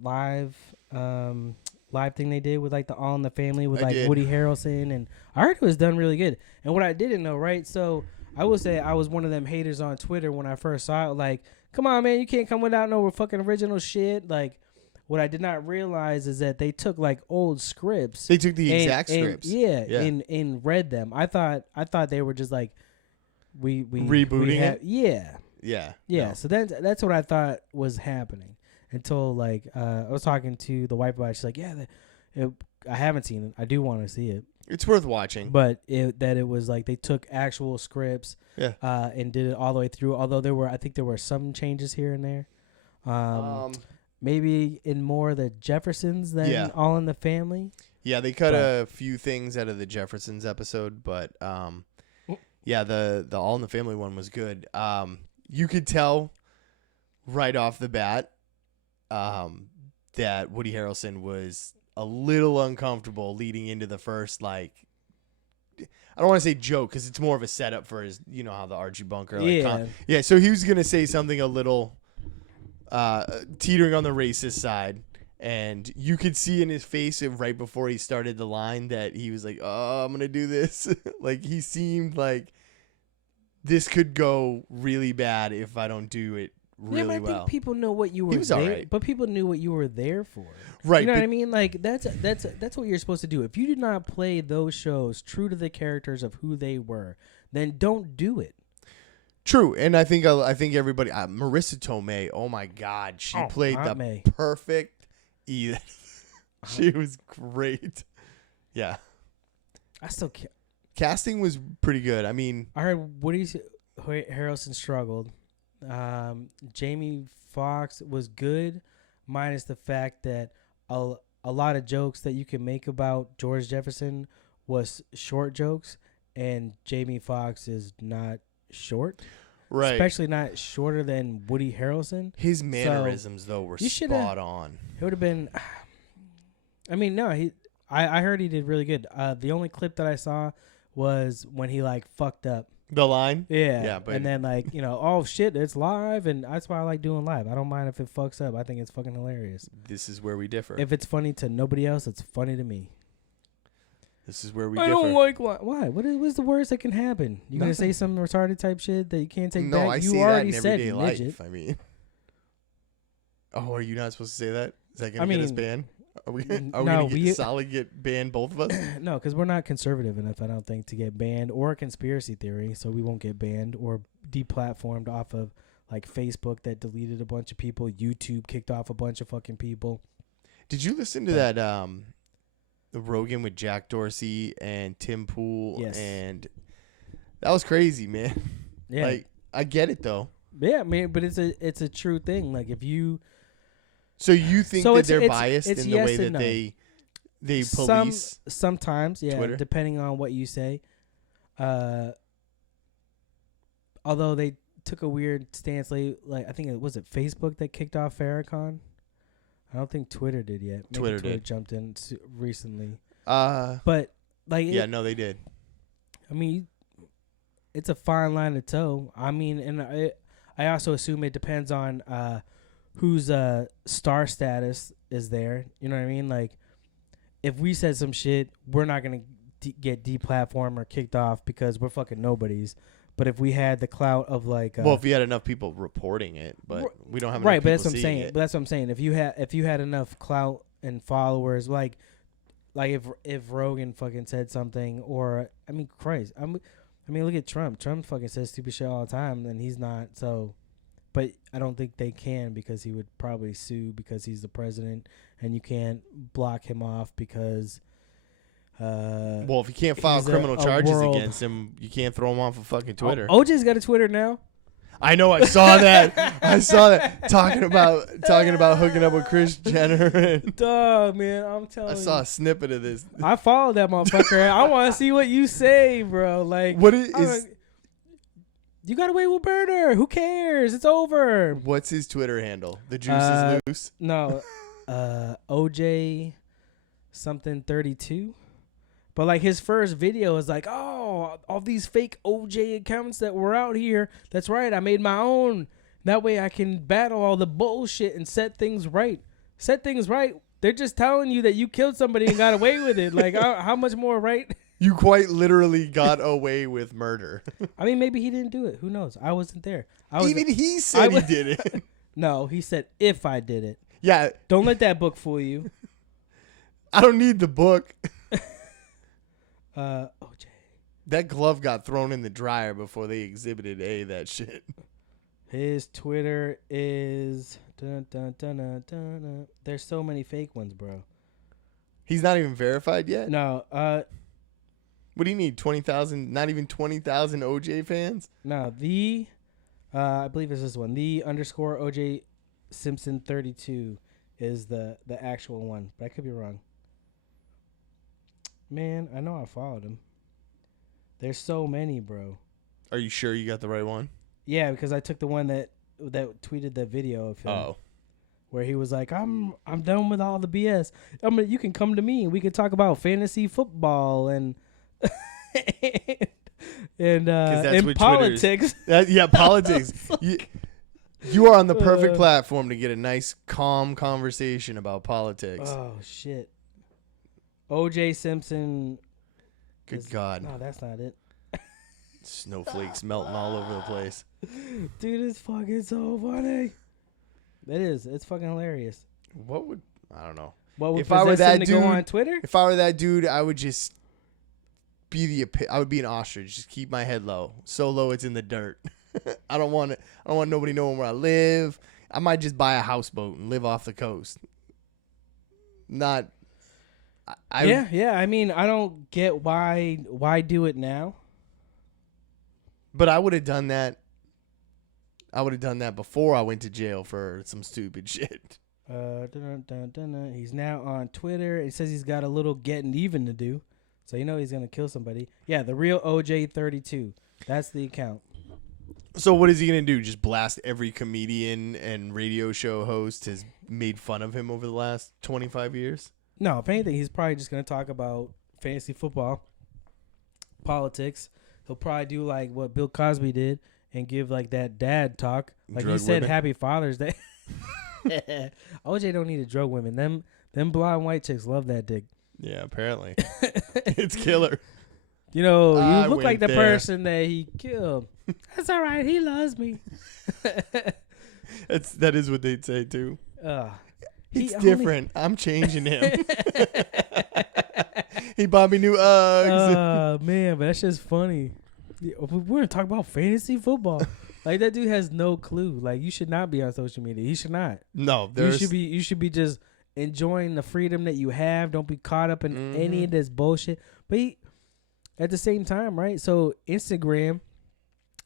live thing they did with like the All in the Family with I like did. Woody Harrelson? And I heard it was done really good. And what I didn't know, right? So I will say I was one of them haters on Twitter when I first saw it. Like, come on, man, you can't come without no fucking original shit. Like, what I did not realize is that they took like old scripts. They took the exact scripts. Yeah. And read them. I thought they were just like we rebooting it. Yeah. Yeah. Yeah. No. So that's what I thought was happening until like I was talking to the wife about it. She's like, yeah, I haven't seen it. I do want to see it. It's worth watching. But it was like they took actual scripts, and did it all the way through. Although I think there were some changes here and there, maybe in more the Jeffersons than All in the Family. Yeah, they cut a few things out of the Jeffersons episode, but yeah, the All in the Family one was good. You could tell right off the bat that Woody Harrelson was a little uncomfortable leading into the first, like, I don't want to say joke because it's more of a setup for his, you know how the Archie Bunker. Like, yeah, so he was going to say something a little teetering on the racist side. And you could see in his face right before he started the line that he was like, oh, I'm going to do this. Like, he seemed like this could go really bad if I don't do it really well. I think people know what you were was there, right. but people knew what you were there for. Right. You know what I mean? Like that's what you're supposed to do. If you did not play those shows true to the characters of who they were, then don't do it. True. And I think everybody, Marissa Tomei, oh my God, she played the perfect Edith. She was great. Yeah. I still can't. Casting was pretty good. I mean, I heard Woody Harrelson struggled. Jamie Foxx was good, minus the fact that a lot of jokes that you can make about George Jefferson was short jokes, and Jamie Foxx is not short. Right. Especially not shorter than Woody Harrelson. His mannerisms, though, were spot on. It would have been... I mean, no, I heard he did really good. The only clip that I saw was when he, like, fucked up. The line? Yeah. Yeah, but... And then, like, you know, oh, shit, it's live, and that's why I like doing live. I don't mind if it fucks up. I think it's fucking hilarious. This is where we differ. If it's funny to nobody else, it's funny to me. This is where we differ. I don't like why? What's the worst that can happen? You gonna say some retarded type shit that you can't take back? No, I you say already that in said everyday midget. life. I mean, are you not supposed to say that? Is that gonna get us banned? Are we gonna get banned, both of us? No, because we're not conservative enough, I don't think, to get banned, or a conspiracy theory, so we won't get banned or deplatformed off of like Facebook that deleted a bunch of people, YouTube kicked off a bunch of fucking people. Did you listen to that the Rogan with Jack Dorsey and Tim Pool? Yes. And that was crazy, man. Yeah. Like, I get it though. Yeah, man, but it's a true thing. Like if you So you think that they're biased in the yes way that no. they police sometimes, yeah, Twitter? Depending on what you say. Although they took a weird stance, like I think it was Facebook that kicked off Farrakhan. I don't think Twitter did yet. Maybe Twitter did. Jumped in recently. But like yeah, no, they did. I mean, it's a fine line to toe. I mean, and I also assume it depends on whose star status is there. You know what I mean? Like, if we said some shit, we're not gonna get deplatformed or kicked off because we're fucking nobodies. But if we had the clout of like, well, if you had enough people reporting it, but we don't have enough right. But people that's what I'm saying. it. But that's what I'm saying. If you had enough clout and followers, like if Rogan fucking said something, or I mean, Christ, I mean, look at Trump. Trump fucking says stupid shit all the time, and he's not so. But I don't think they can because he would probably sue because he's the president, and you can't block him off because. Well, if you can't file criminal charges against him, you can't throw him off of fucking Twitter. OJ's got a Twitter now. I know. I saw that. I saw that talking about hooking up with Kris Jenner. And Duh, man, I'm telling you. I saw a snippet of this. I followed that motherfucker. I want to see what you say, bro. Like, What is you got away with murder. Who cares? It's over. what's his Twitter handle? The juice is loose. No, OJ something 32. But like his first video is like, oh, all these fake OJ accounts that were out here. That's right. I made my own. That way I can battle all the bullshit and set things right. Set things right. They're just telling you that you killed somebody and got away with it. Like, how much more right? You quite literally got away with murder. I mean, maybe he didn't do it. Who knows? I wasn't there. Even he said he did it. No, he said if I did it. Yeah. Don't let that book fool you. I don't need the book. OJ. That glove got thrown in the dryer before they exhibited that shit. His Twitter is... Dun, dun, dun, dun, dun, dun. There's so many fake ones, bro. He's not even verified yet? No. What do you need? 20,000? Not even 20,000 OJ fans? No, I believe it's this one. The _ OJ Simpson 32 is the actual one, but I could be wrong. Man, I know I followed him. There's so many, bro. Are you sure you got the right one? Yeah, because I took the one that tweeted the video of him. Oh. Where he was like, I'm done with all the BS. You can come to me and we can talk about fantasy football and and politics. Politics. You are on the perfect platform to get a nice, calm conversation about politics. Oh, shit. OJ Simpson. Good God. No, that's not it. Snowflakes melting all over the place. Dude, it's fucking so funny. It is. It's fucking hilarious. I don't know. What would if I were that dude, go on Twitter? If I were that dude, I would just I would be an ostrich. Just keep my head low. So low it's in the dirt. I don't want nobody knowing where I live. I might just buy a houseboat and live off the coast. Yeah. I mean, I don't get why do it now. But I would have done that. I would have done that before I went to jail for some stupid shit. He's now on Twitter. It says he's got a little getting even to do. So he's going to kill somebody. Yeah, the real OJ 32. That's the account. So what is he going to do? Just blast every comedian and radio show host has made fun of him over the last 25 years? No, if anything, he's probably just going to talk about fantasy football, politics. He'll probably do like what Bill Cosby did and give like that dad talk. Like he said, women. Happy Father's Day. OJ don't need to drug women. Them blonde white chicks love that dick. Yeah, apparently. It's killer. You look like the person that he killed. That's all right. He loves me. That is what they'd say too. It's different. I'm changing him. He bought me new Uggs. Man, but that's just funny. We're going to talk about fantasy football. Like, that dude has no clue. Like, you should not be on social media. He should not. No. You should be just enjoying the freedom that you have. Don't be caught up in any of this bullshit. But at the same time, right? So, Instagram,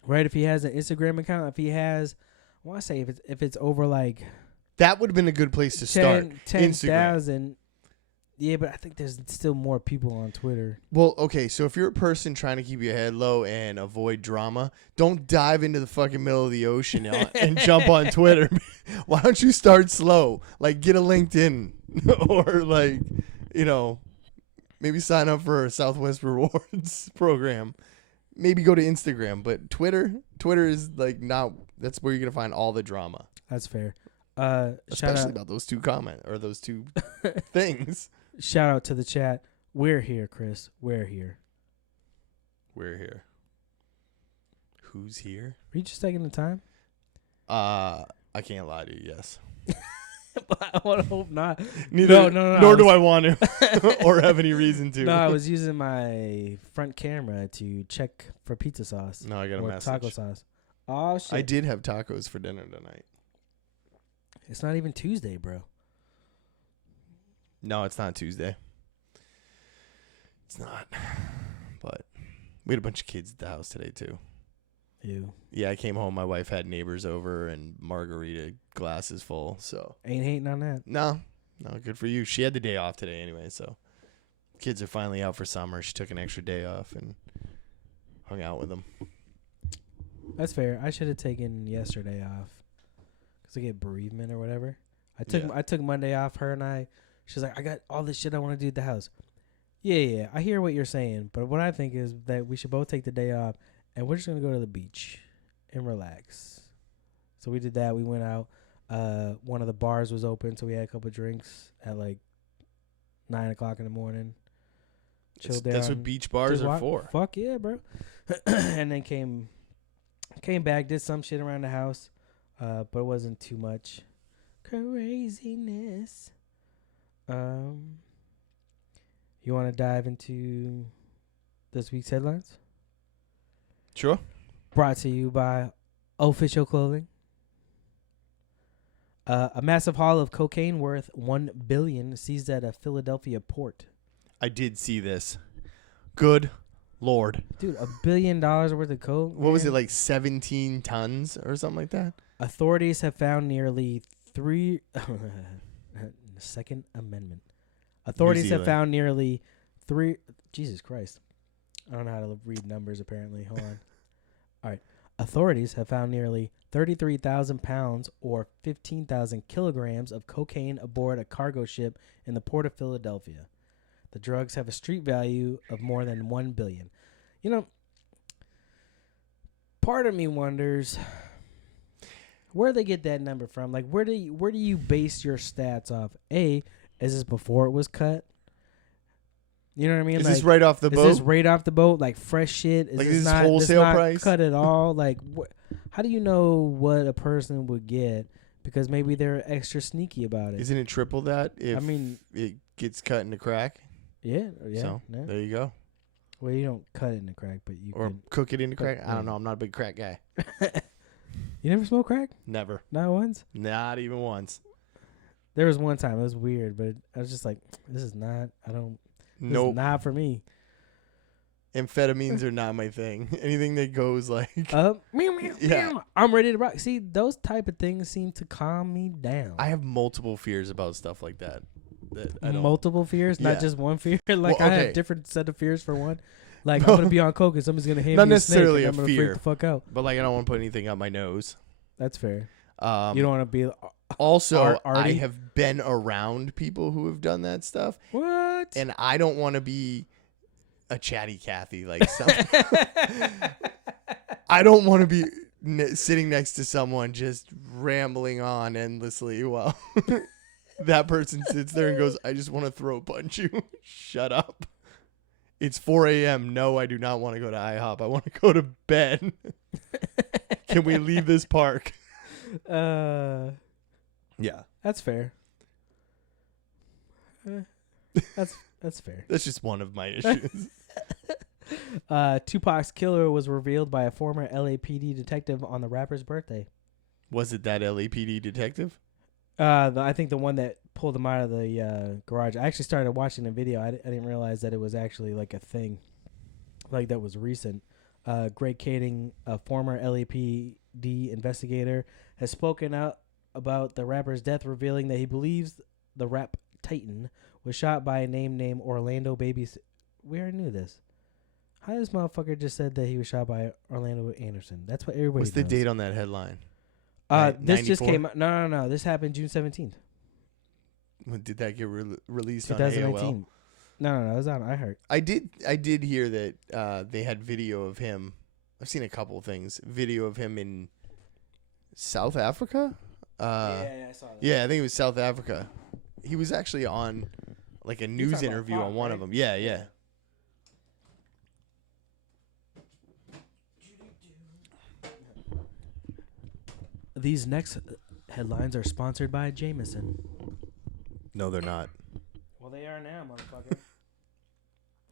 right? If he has an Instagram account, if he has, I want to say if it's over like... That would have been a good place to start. 10,000. Yeah, but I think there's still more people on Twitter. Well, okay, so if you're a person trying to keep your head low and avoid drama, don't dive into the fucking middle of the ocean and jump on Twitter. Why don't you start slow? Like, get a LinkedIn or, like, maybe sign up for a Southwest Rewards program. Maybe go to Instagram. But Twitter is, like, not – that's where you're going to find all the drama. That's fair. Especially about those two those two things. Shout out to the chat. We're here, Chris. We're here. We're here. Who's here? Are you just taking the time? I can't lie to you. Yes. I want to hope not. Neither. No. Nor do I want to, or have any reason to. No, I was using my front camera to check for pizza sauce. No, I got a message. Taco sauce. Oh shit! I did have tacos for dinner tonight. It's not even Tuesday, bro. No, it's not Tuesday. It's not. But we had a bunch of kids at the house today, too. You Yeah, I came home. My wife had neighbors over and margarita glasses full. So ain't hating on that. no, good for you. She had the day off today anyway. So kids are finally out for summer. She took an extra day off and hung out with them. That's fair. I should have taken yesterday off because I get bereavement or whatever. Yeah. I took Monday off. Her and I. She's like, I got all this shit I want to do at the house. Yeah. I hear what you're saying, but what I think is that we should both take the day off and we're just gonna go to the beach and relax. So we did that. We went out. One of the bars was open, so we had a couple of drinks at like 9 o'clock in the morning. Chilled down. That's what beach bars are for. Fuck yeah, bro. And then came back, did some shit around the house, but it wasn't too much craziness. You want to dive into this week's headlines? Sure. Brought to you by Official Clothing. A massive haul of cocaine worth $1 billion seized at a Philadelphia port. I did see this. Good Lord. Dude, $1 billion worth of coke? What was it, like 17 tons or something like that? Authorities have found nearly Second Amendment. Authorities have found nearly Jesus Christ. I don't know how to read numbers, apparently. Hold on. All right. Authorities have found nearly 33,000 pounds or 15,000 kilograms of cocaine aboard a cargo ship in the port of Philadelphia. The drugs have a street value of more than $1 billion. You know, part of me wonders where they get that number from. Like, where do you base your stats off? A, is this before it was cut? You know what I mean? Is like, this right off the boat? Is this right off the boat? Like fresh shit? Is like this not wholesale price? Cut at all? Like, how do you know what a person would get? Because maybe they're extra sneaky about it. Isn't it triple that if I mean, it gets cut into crack? Yeah. So Yeah. there you go. Well, you don't cut it into crack, but you Or can cook it into crack. I don't know. I'm not a big crack guy. You never smoked crack? Never. Not once? Not even once. There was one time. It was weird, but I was just like, this is not not for me. Amphetamines are not my thing. Anything that goes like Yeah. I'm ready to rock. See, those type of things seem to calm me down. I have multiple fears about stuff like that. I don't. Multiple fears, Yeah. not just one fear. Like, Well, I have okay. different set of fears for one. Like, I'm gonna be on coke and somebody's gonna hit Not me a snake necessarily and I'm a gonna fear. freak the fuck out. But like, I don't want to put anything up my nose. That's fair. You Um, don't want to be also, I Artie? have been around people who have done that stuff, what? and I don't want to be a chatty Cathy like some. I don't want to be sitting next to someone just rambling on endlessly while that person sits there and goes, "I just want to throat punch you." Shut up. It's 4 a.m. No, I do not want to go to IHOP. I want to go to bed. Can we leave this park? Yeah, that's fair. That's fair. That's just one of my issues. Tupac's killer was revealed by a former LAPD detective on the rapper's birthday. Was it that LAPD detective? I think the one that pulled him out of the garage. I actually started watching the video. I didn't realize that it was actually like a thing, like that was recent. Greg Kading, a former LAPD investigator, has spoken out about the rapper's death, revealing that he believes the rap titan was shot by a named Orlando Babies. We already knew this. How this motherfucker just said that he was shot by Orlando Anderson? That's what everybody What's the knows. date on that headline? This just 94? came out. No. This happened June 17th. When did that get released on AOL? 2019. No. It was on iHeart. I did hear that they had video of him. I've seen a couple of things. Video of him in South Africa. Yeah, I saw that. Yeah, I think it was South Africa. He was actually on like a news talking interview about on Pac, one right? of them. Yeah. These next headlines are sponsored by Jameson. No, they're not. Well, they are now, motherfucker.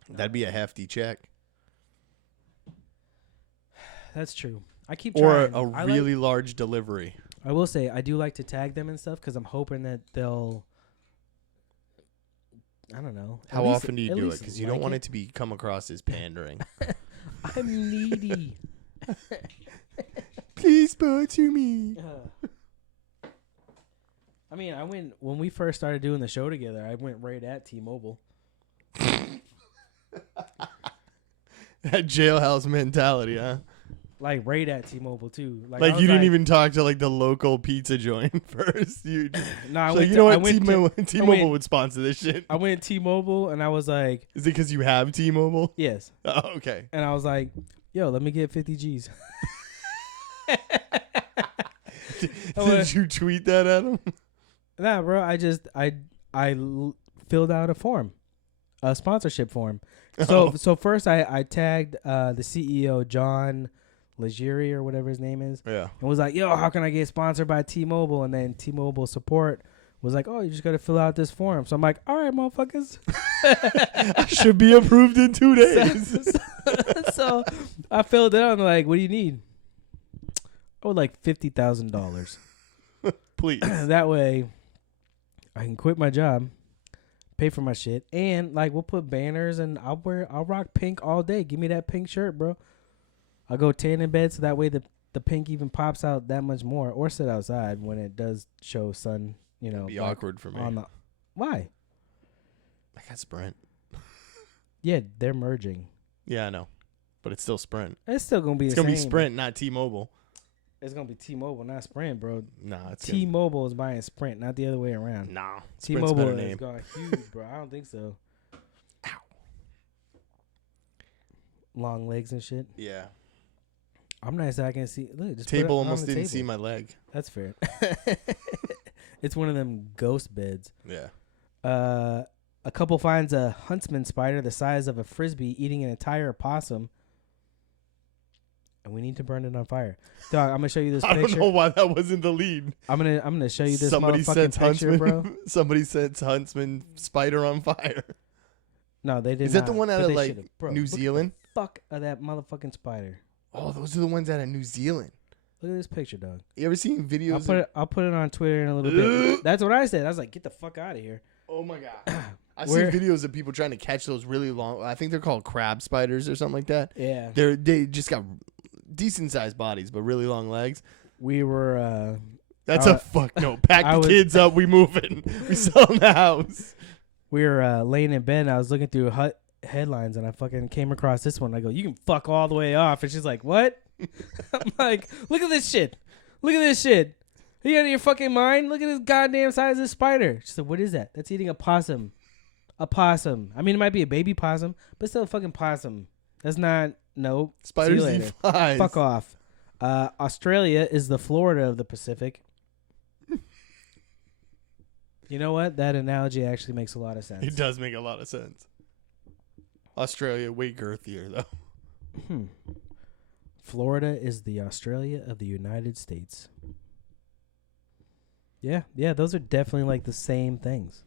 That'd be a hefty check. That's true. I keep Or trying. a really large delivery. I will say, I do like to tag them and stuff because I'm hoping that they'll, I don't know. How often do you do it? Because you don't want it to be come across as pandering. I'm needy. Please sponsor me. I mean, I went when we first started doing the show together. I went right at T-Mobile. That jailhouse mentality, huh? Like right at T-Mobile too. Like you didn't even talk to like the local pizza joint first. You no, I went. went. You know what? T-Mobile would sponsor this shit. I went to T-Mobile and I was like, "Is it because you have T-Mobile?" Yes. Oh, okay. And I was like, "Yo, let me get 50 G's." Did you tweet that at him? Nah, bro. I filled out a form, a sponsorship form. So first I tagged the CEO John Legere or whatever his name is. Yeah. And was like, yo, how can I get sponsored by T-Mobile? And then T-Mobile support was like, oh, you just got to fill out this form. So I'm like, all right, motherfuckers. I should be approved in 2 days. So I filled it out and like, what do you need? I would like $50,000. Please. That way I can quit my job, pay for my shit, and like we'll put banners and I'll rock pink all day. Give me that pink shirt, bro. I'll go tan in bed so that way the pink even pops out that much more, or sit outside when it does show sun. You know, it'd be awkward for me. Why? I got Sprint. Yeah, they're merging. Yeah, I know, but it's still Sprint. It's still gonna be. It's gonna be Sprint, not T-Mobile. It's gonna be T-Mobile, not Sprint, bro. Nah, it's T-Mobile is buying Sprint, not the other way around. Nah, T-Mobile is gone huge, bro. I don't think so. Ow. Long legs and shit. Yeah. I'm nice. I can see. Look, just table put it almost on the didn't table. see my leg. That's fair. It's one of them ghost beds. Yeah. A couple finds a huntsman spider the size of a frisbee eating an entire possum, and we need to burn it on fire. Dog, I'm gonna show you this picture. I don't know why that wasn't the lead. I'm gonna show you this motherfucking picture, bro. Somebody sets huntsman spider on fire. No, they didn't. Is that the one out of like New Zealand? Fuck of that motherfucking spider. Oh, those are the ones out of New Zealand. Look at this picture, dog. You ever seen videos? I'll put it on Twitter in a little bit. That's what I said. I was like, get the fuck out of here. Oh my god. I've seen videos of people trying to catch those really long. I think they're called crab spiders or something like that. Yeah. They just got decent sized bodies but really long legs. We were. That's a fuck no. Pack the kids up. We moving. We selling the house. We were laying in bed and I was looking through headlines and I fucking came across this one. I go, you can fuck all the way off. And she's like, what? I'm like, look at this shit. Look at this shit. Are you out of your fucking mind? Look at this goddamn size of this spider. She said, what is that? That's eating a possum. A possum. I mean, it might be a baby possum, but still a fucking possum. That's not, nope. Spiders eat flies. Fuck off. Australia is the Florida of the Pacific. You know what? That analogy actually makes a lot of sense. It does make a lot of sense. Australia, way girthier, though. Florida is the Australia of the United States. Yeah, those are definitely like the same things.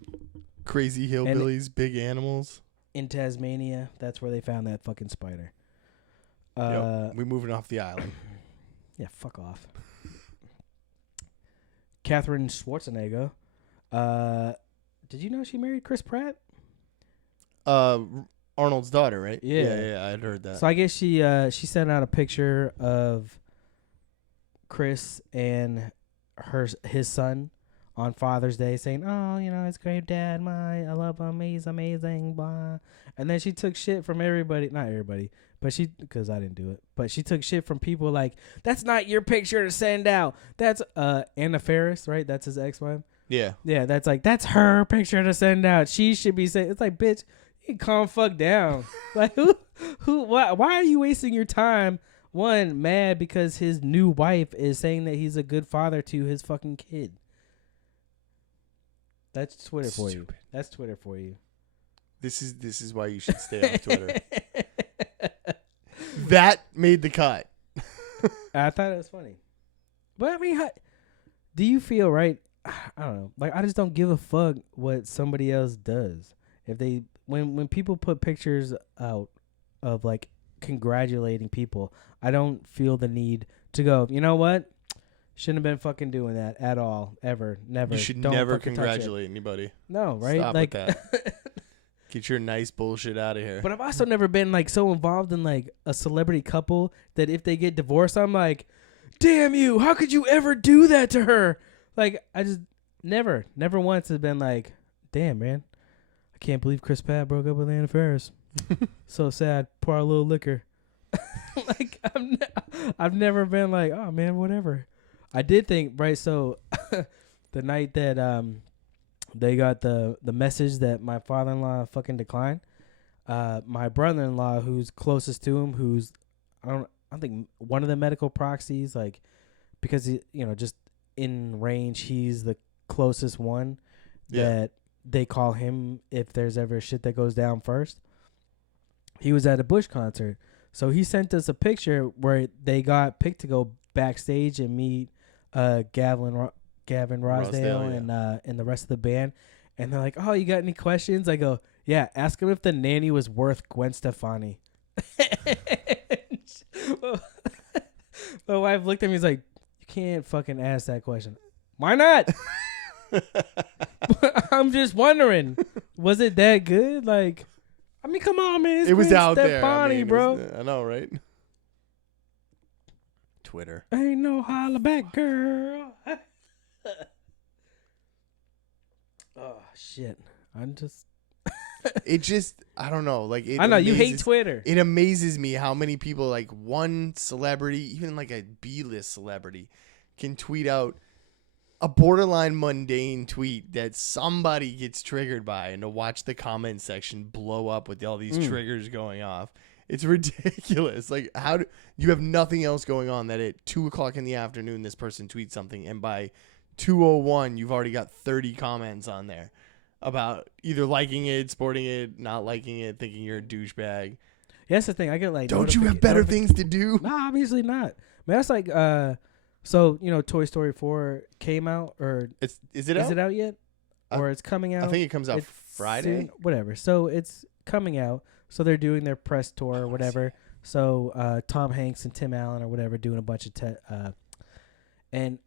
Crazy hillbillies, big animals. In Tasmania, that's where they found that fucking spider. Yep, we're moving off the island. Yeah, fuck off. Catherine Schwarzenegger. Did you know she married Chris Pratt? Arnold's daughter, right? Yeah, I'd heard that. So I guess she sent out a picture of Chris and his son on Father's Day, saying, "Oh, you know, it's great, Dad. I love him. He's amazing." Blah. And then she took shit from everybody, not everybody, but because I didn't do it, but she took shit from people like, "That's not your picture to send out. That's Anna Faris, right? That's his ex-wife." Yeah. Yeah, that's her picture to send out. She should be saying, it's like, bitch, you calm fuck down. Like, why are you wasting your time? One, mad because his new wife is saying that he's a good father to his fucking kid. That's Twitter for you. That's Twitter for you. This is why you should stay off Twitter. That made the cut. I thought it was funny. But I mean, do you feel right? I don't know. Like, I just don't give a fuck what somebody else does. If they when people put pictures out of like congratulating people, I don't feel the need to go, you know what? Shouldn't have been fucking doing that at all. Ever. Never. You should don't never fucking congratulate anybody. No, right? Stop like with that. Get your nice bullshit out of here. But I've also never been like so involved in like a celebrity couple that if they get divorced, I'm like, damn you, how could you ever do that to her? Like, I just never once has been like, damn, man, I can't believe Chris Pratt broke up with Anna Faris. So sad. Pour out a little liquor. Like, I've never been like, oh man, whatever. I did think, right, so the night that they got the message that my father-in-law fucking declined, my brother-in-law, who's closest to him, who's I think one of the medical proxies, like, because he, just in range, he's the closest one that they call him if there's ever shit that goes down first. He was at a Bush concert, so he sent us a picture where they got picked to go backstage and meet Gavin Rossdale and the rest of the band, and they're like, "Oh, you got any questions?" I go, "Yeah, ask him if the nanny was worth Gwen Stefani." My wife looked at me, and was like, "You can't fucking ask that question." Why not? I'm just wondering, was it that good? Like, I mean, come on, man. It was Gwen out Stefani, there, bro. I know, right? Twitter. Ain't no holla back, girl. Oh shit! I'm just. It just, I don't know. Like, I know you hate Twitter. It amazes me how many people, like one celebrity, even like a B-list celebrity, can tweet out a borderline mundane tweet that somebody gets triggered by, and to watch the comment section blow up with all these triggers going off. It's ridiculous. Like, you have nothing else going on that at 2:00 in the afternoon, this person tweets something, and by 2:01, you've already got 30 comments on there about either liking it, sporting it, not liking it, thinking you're a douchebag. Yeah, that's the thing. I get like, don't you have better things to do? Nah, obviously not. Man, that's like, so Toy Story 4 came out, or is it out? Is it out yet? Or it's coming out? I think it comes out Friday. Soon, whatever. So it's coming out. So they're doing their press tour or whatever. So Tom Hanks and Tim Allen or whatever doing a bunch of and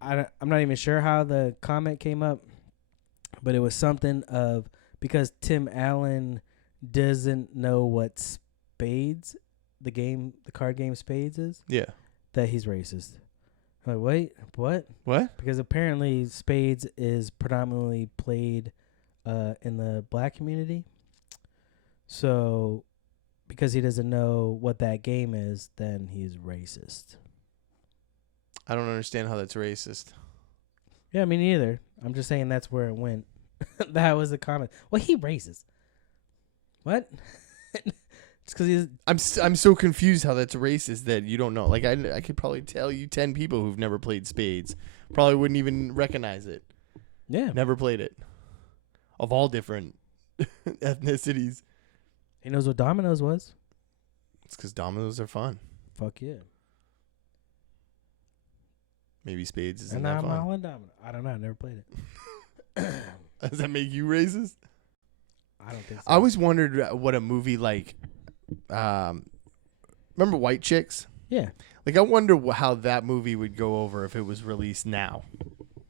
I'm not even sure how the comment came up, but it was something of, because Tim Allen doesn't know what Spades, the card game Spades is. Yeah. That he's racist. I'm like, wait, what? What? Because apparently Spades is predominantly played in the black community. So because he doesn't know what that game is, then he's racist. I don't understand how that's racist. Yeah, me neither. I'm just saying that's where it went. That was the comment. Well, he racist. What? It's because he's. I'm so confused how that's racist that you don't know. Like, I could probably tell you 10 people who've never played Spades. Probably wouldn't even recognize it. Yeah. Never played it. Of all different ethnicities. He knows what dominoes was. It's because dominoes are fun. Fuck yeah. Maybe Spades isn't And that I'm fun. all in domino. I don't know. I never played it. Does that make you racist? I don't think so. I always wondered what a movie like, remember White Chicks? Yeah. Like, I wonder how that movie would go over if it was released now.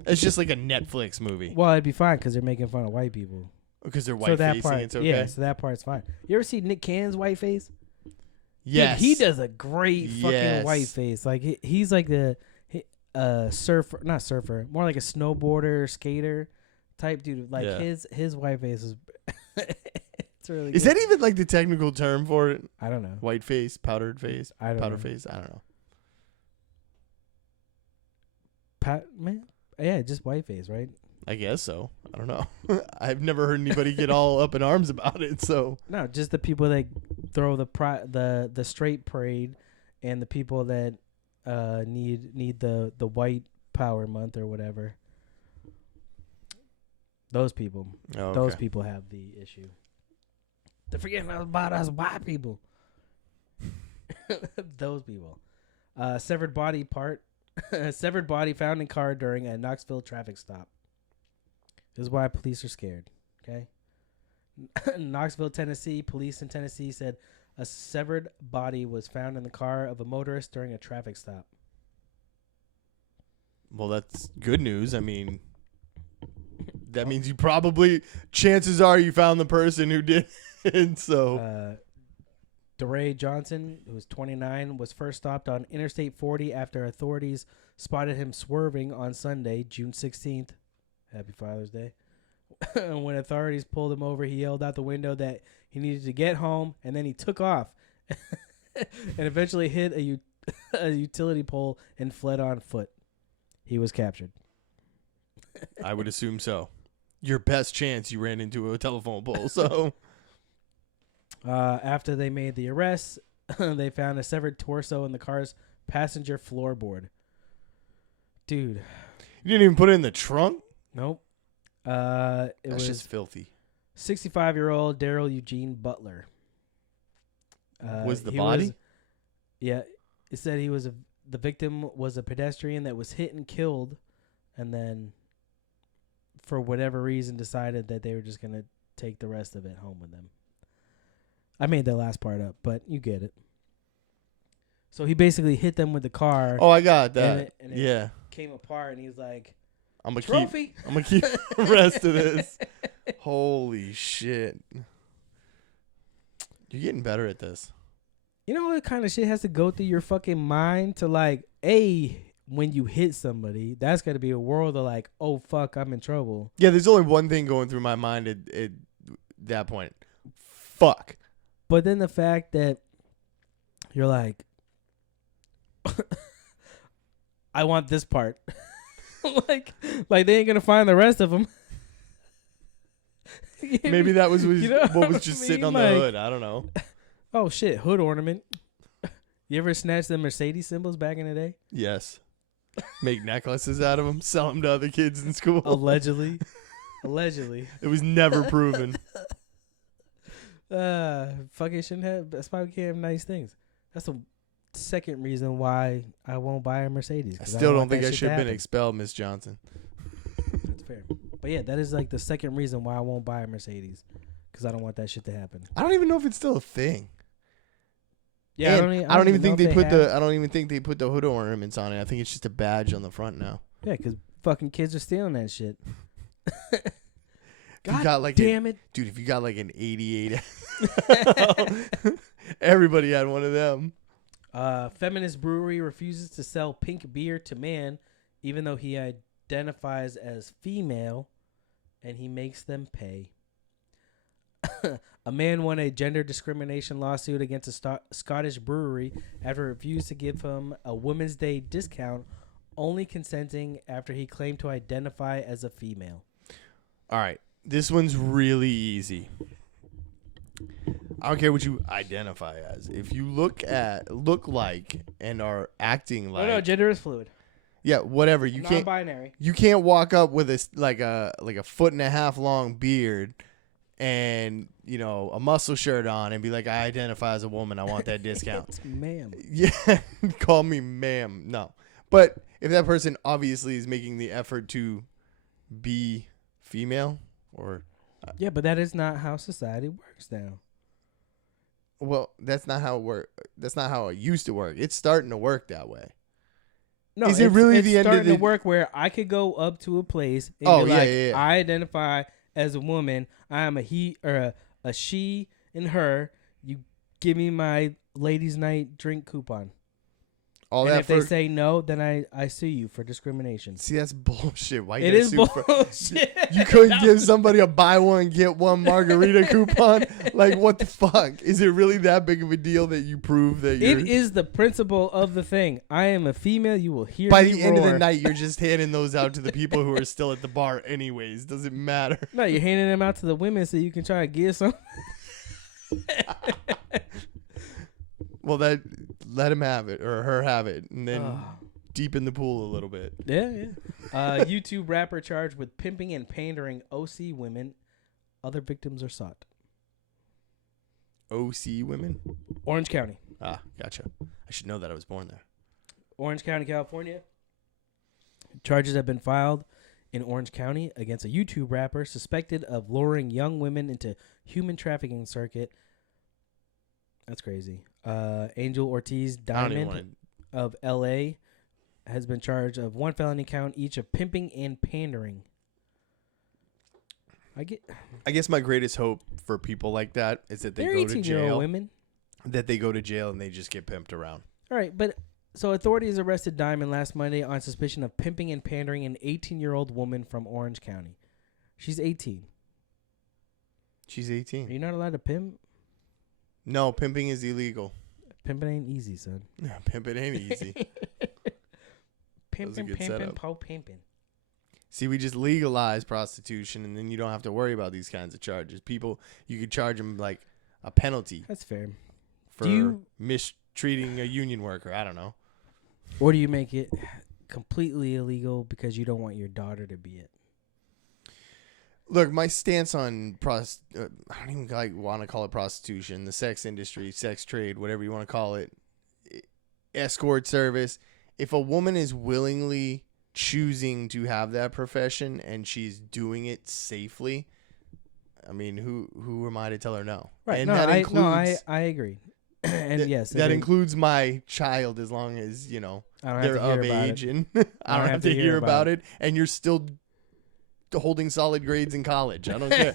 It's just like a Netflix movie. Well, it'd be fine because they're making fun of white people. Because they're So white that facing, part, it's okay? yeah, so that part's fine. You ever see Nick Cannon's white face? Yes. Dude, he does a great fucking Yes. white face. Like, he's like the surfer, not surfer, more like a snowboarder, skater type dude. Like, Yeah. his white face is it's really Is good. that even like the technical term for it? I don't know. White face, powdered face, I don't powder know. face? I don't know. Man? Yeah, just white face, right? I guess so. I don't know. I've never heard anybody get all up in arms about it. So No, just the people that throw the straight parade, and the people that need the white power month or whatever. Those people. okay. Those people have the issue. They're forgetting about us white people. Those people. Severed body found in car during a Knoxville traffic stop. This is why police are scared. Okay. Knoxville, Tennessee. Police in Tennessee said a severed body was found in the car of a motorist during a traffic stop. Well, that's good news. I mean, that means you probably, chances are you found the person who did it. So. DeRay Johnson, who was 29, was first stopped on Interstate 40 after authorities spotted him swerving on Sunday, June 16th. Happy Father's Day. When authorities pulled him over, he yelled out the window that he needed to get home, and then he took off and eventually hit a utility pole and fled on foot. He was captured. I would assume so. Your best chance, you ran into a telephone pole, so... After they made the arrest, they found a severed torso in the car's passenger floorboard. Dude. You didn't even put it in the trunk? Nope. That's just filthy. 65-year-old Daryl Eugene Butler. Was the body? Yeah. It said the victim was a pedestrian that was hit and killed, and then for whatever reason decided that they were just going to take the rest of it home with them. I made that last part up, but you get it. So he basically hit them with the car. Oh, I got that. And it came apart, and he's like, I'm gonna trophy. I'm gonna keep the rest of this. Holy shit. You're getting better at this. You know what kind of shit has to go through your fucking mind to like, when you hit somebody, that's got to be a world of like, oh, fuck, I'm in trouble. Yeah, there's only one thing going through my mind at that point. Fuck. But then the fact that you're like, I want this part. like they ain't going to find the rest of them. Maybe that was what was just I mean? sitting on the hood. I don't know. Oh, shit. Hood ornament. You ever snatch the Mercedes symbols back in the day? Yes. Make necklaces out of them. Sell them to other kids in school. Allegedly. Allegedly. It was never proven. Fucking shouldn't have. That's why we can't have nice things. That's the second reason why I won't buy a Mercedes. I still don't think I should have been expelled, Miss Johnson. That's fair. But yeah, that is like the second reason why I won't buy a Mercedes, because I don't want that shit to happen. I don't even know if it's still a thing. Yeah, I don't even think they put the hood ornaments on it. I think it's just a badge on the front now. Yeah, because fucking kids are stealing that shit. God damn it. Dude, if you got like an 88, everybody had one of them. Feminist brewery refuses to sell pink beer to man, even though he identifies as female, and he makes them pay. A man won a gender discrimination lawsuit against a Scottish brewery after it refused to give him a Women's Day discount, only consenting after he claimed to identify as a female. All right. This one's really easy. I don't care what you identify as. If you look like and are acting like... No, gender is fluid. Yeah, whatever. You can't... Non-binary. You can't walk up with a 1.5 long beard and, a muscle shirt on and be like, I identify as a woman. I want that discount. Ma'am. Yeah, call me ma'am. No. But if that person obviously is making the effort to be female or... yeah, but that is not how society works now. Well, that's not how it works. That's not how it used to work. It's starting to work that way. No, is it really the end of the... It's starting to work where I could go up to a place and be like, yeah. I identify as a woman. I am a he or a she and her. You give me my ladies' night drink coupon. If they say no, then I sue you for discrimination. See, that's bullshit. Why it is bullshit. You couldn't give somebody a buy one get one margarita coupon? Like, what the fuck? Is it really that big of a deal that you prove that you're... It is the principle of the thing. I am a female. You will hear by me the end roar. of the night, you're just handing those out to the people who are still at the bar anyways. Doesn't matter. No, you're handing them out to the women so you can try to get some. Well, let him have it or her have it, and then deepen the pool a little bit. Yeah. YouTube rapper charged with pimping and pandering OC women. Other victims are sought. OC women? Orange County. Ah, gotcha. I should know that I was born there. Orange County, California. Charges have been filed in Orange County against a YouTube rapper suspected of luring young women into human trafficking circuit. That's crazy. Angel Ortiz Diamond of L.A. has been charged of one felony count each of pimping and pandering. I guess my greatest hope for people like that is that they they're go to 18-year-old jail. women. That they go to jail and they just get pimped around. All right, but so authorities arrested Diamond last Monday on suspicion of pimping and pandering an 18-year-old woman from Orange County. She's 18. She's Are 18. you not allowed to pimp? No, pimping is illegal. Pimping ain't easy, son. Pimping ain't easy. Pimping, pimping, setup. pimping. See, we just legalize prostitution, and then you don't have to worry about these kinds of charges. People, you could charge them like a penalty That's fair. for mistreating a union worker. I don't know. Or do you make it completely illegal because you don't want your daughter to be it? Look, my stance on I don't even want to call it prostitution, the sex industry, sex trade, whatever you want to call it, escort service. If a woman is willingly choosing to have that profession and she's doing it safely, I mean, who am I to tell her no? Right. And No, that includes, I agree. And yes, that includes my child, as long as, you know, I don't have they're to hear of about age it. and I don't have to hear about it. And you're still holding solid grades in college. I don't care.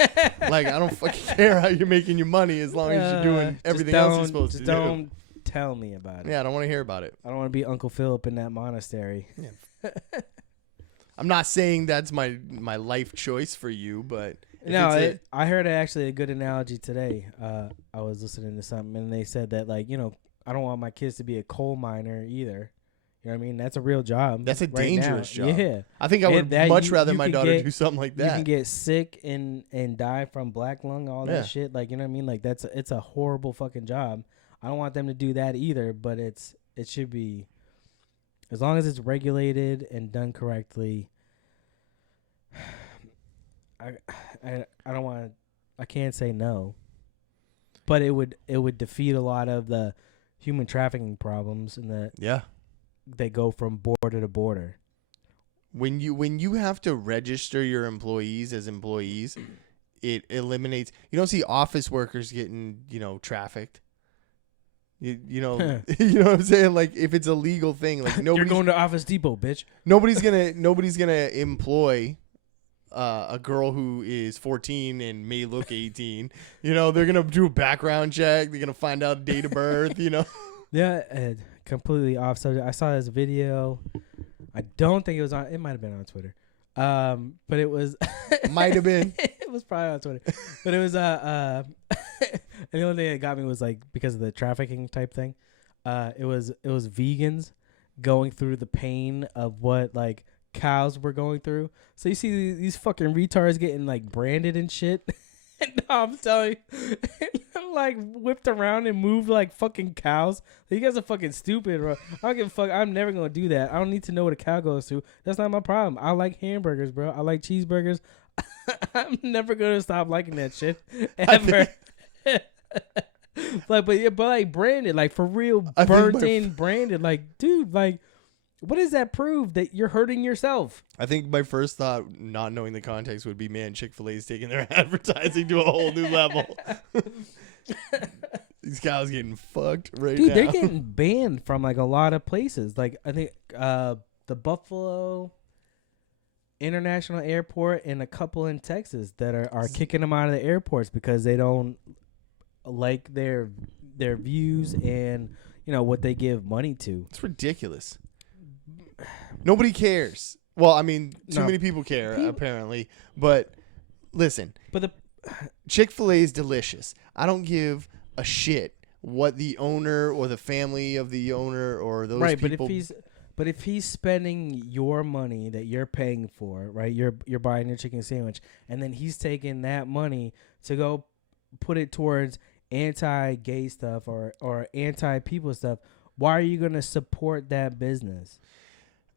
Like, I don't fucking care how you're making your money as long as you're doing everything else you're supposed to do. Don't tell me about it. Yeah, I don't want to hear about it. I don't want to be Uncle Philip in that monastery. Yeah. I'm not saying that's my life choice for you, but no, I heard actually a good analogy today. I was listening to something and they said that, like, you know, I don't want my kids to be a coal miner either. You know what I mean? That's a real job. That's a dangerous job. Yeah. I think I would much rather my daughter do something like that. You can get sick and die from black lung, all that shit. Like, you know what I mean? Like, it's a horrible fucking job. I don't want them to do that either, but it should be, as long as it's regulated and done correctly. I don't want to, I can't say no, but it would defeat a lot of the human trafficking problems and they go from border to border. When you have to register your employees as employees, it eliminates. You don't see office workers getting, you know, trafficked. You know you know what I'm saying? Like, if it's a legal thing, like you're going to Office Depot, bitch. Nobody's gonna employ a girl who is 14 and may look 18. You know, they're gonna do a background check. They're gonna find out date of birth. You know. Yeah. Completely off subject. I saw this video. I don't think it was on. It might have been on Twitter. But it was. Might have been. It was probably on Twitter. But it was and the only thing that got me was, like, because of the trafficking type thing. It was vegans going through the pain of what, like, cows were going through. So you see these fucking retards getting, like, branded and shit. And I'm telling you, like, whipped around and moved like fucking cows. You guys are fucking stupid, bro. I don't give a fuck. I'm never gonna do that. I don't need to know what a cow goes through. That's not my problem. I like hamburgers, bro. I like cheeseburgers. I'm never gonna stop liking that shit ever. Like, but like branded, like for real, burnt in branded. Like, dude, like, what does that prove? That you're hurting yourself? I think my first thought, not knowing the context, would be, man, Chick-fil-A's taking their advertising to a whole new level. These cows getting fucked right now. Dude, they're getting banned from, like, a lot of places. Like, I think the Buffalo International Airport and a couple in Texas that are kicking them out of the airports because they don't like their views and, you know, what they give money to. It's ridiculous. Nobody cares. Well, I mean, too many people care, apparently. But listen, Chick-fil-A is delicious. I don't give a shit what the owner or the family of the owner or those people. But if he's spending your money that you're paying for, right? You're buying your chicken sandwich, and then he's taking that money to go put it towards anti-gay stuff or anti-people stuff. Why are you going to support that business?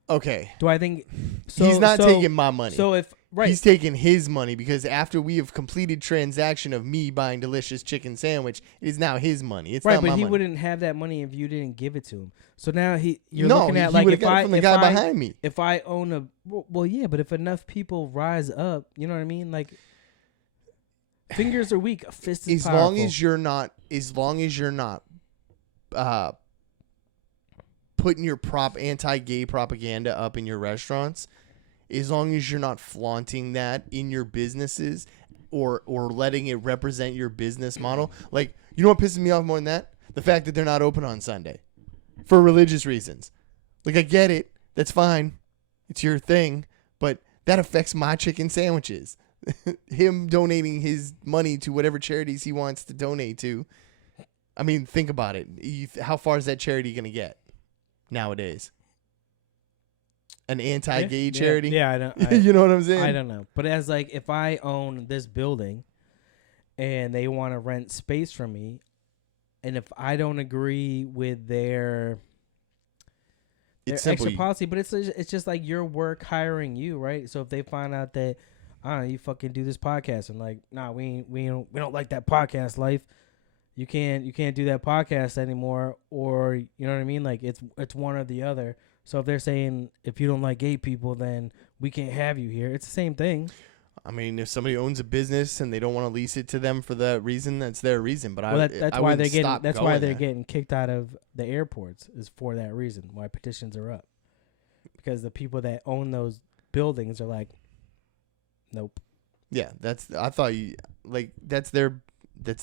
Okay. Do I think he's not taking my money? So he's taking his money, because after we have completed transaction of me buying delicious chicken sandwich, it is now his money. It's not my money. But he wouldn't have that money if you didn't give it to him. So now you're looking at, like, if I from the guy behind me. If I own a yeah, but if enough people rise up, you know what I mean? Like, fingers are weak, a fist is powerful. As long as you're not putting your anti-gay propaganda up in your restaurants, as long as you're not flaunting that in your businesses or letting it represent your business model. Like, you know what pisses me off more than that? The fact that they're not open on Sunday for religious reasons. Like, I get it. That's fine. It's your thing. But that affects my chicken sandwiches. Him donating his money to whatever charities he wants to donate to. I mean, think about it. How far is that charity going to get nowadays? An anti-gay charity? Yeah, I don't. You know what I'm saying? I don't know. But as like, if I own this building and they want to rent space from me, and if I don't agree with their extra policy, but it's just like your work hiring you, right? So if they find out that, I don't know, you fucking do this podcast, and like, nah, we don't like that podcast life. You can't do that podcast anymore, or you know what I mean? Like, it's one or the other. So if they're saying, if you don't like gay people, then we can't have you here, it's the same thing. I mean, if somebody owns a business and they don't want to lease it to them for that reason, that's their reason. But that's why they're getting kicked out of the airports, is for that reason. Why petitions are up, because the people that own those buildings are like, nope. Yeah, that's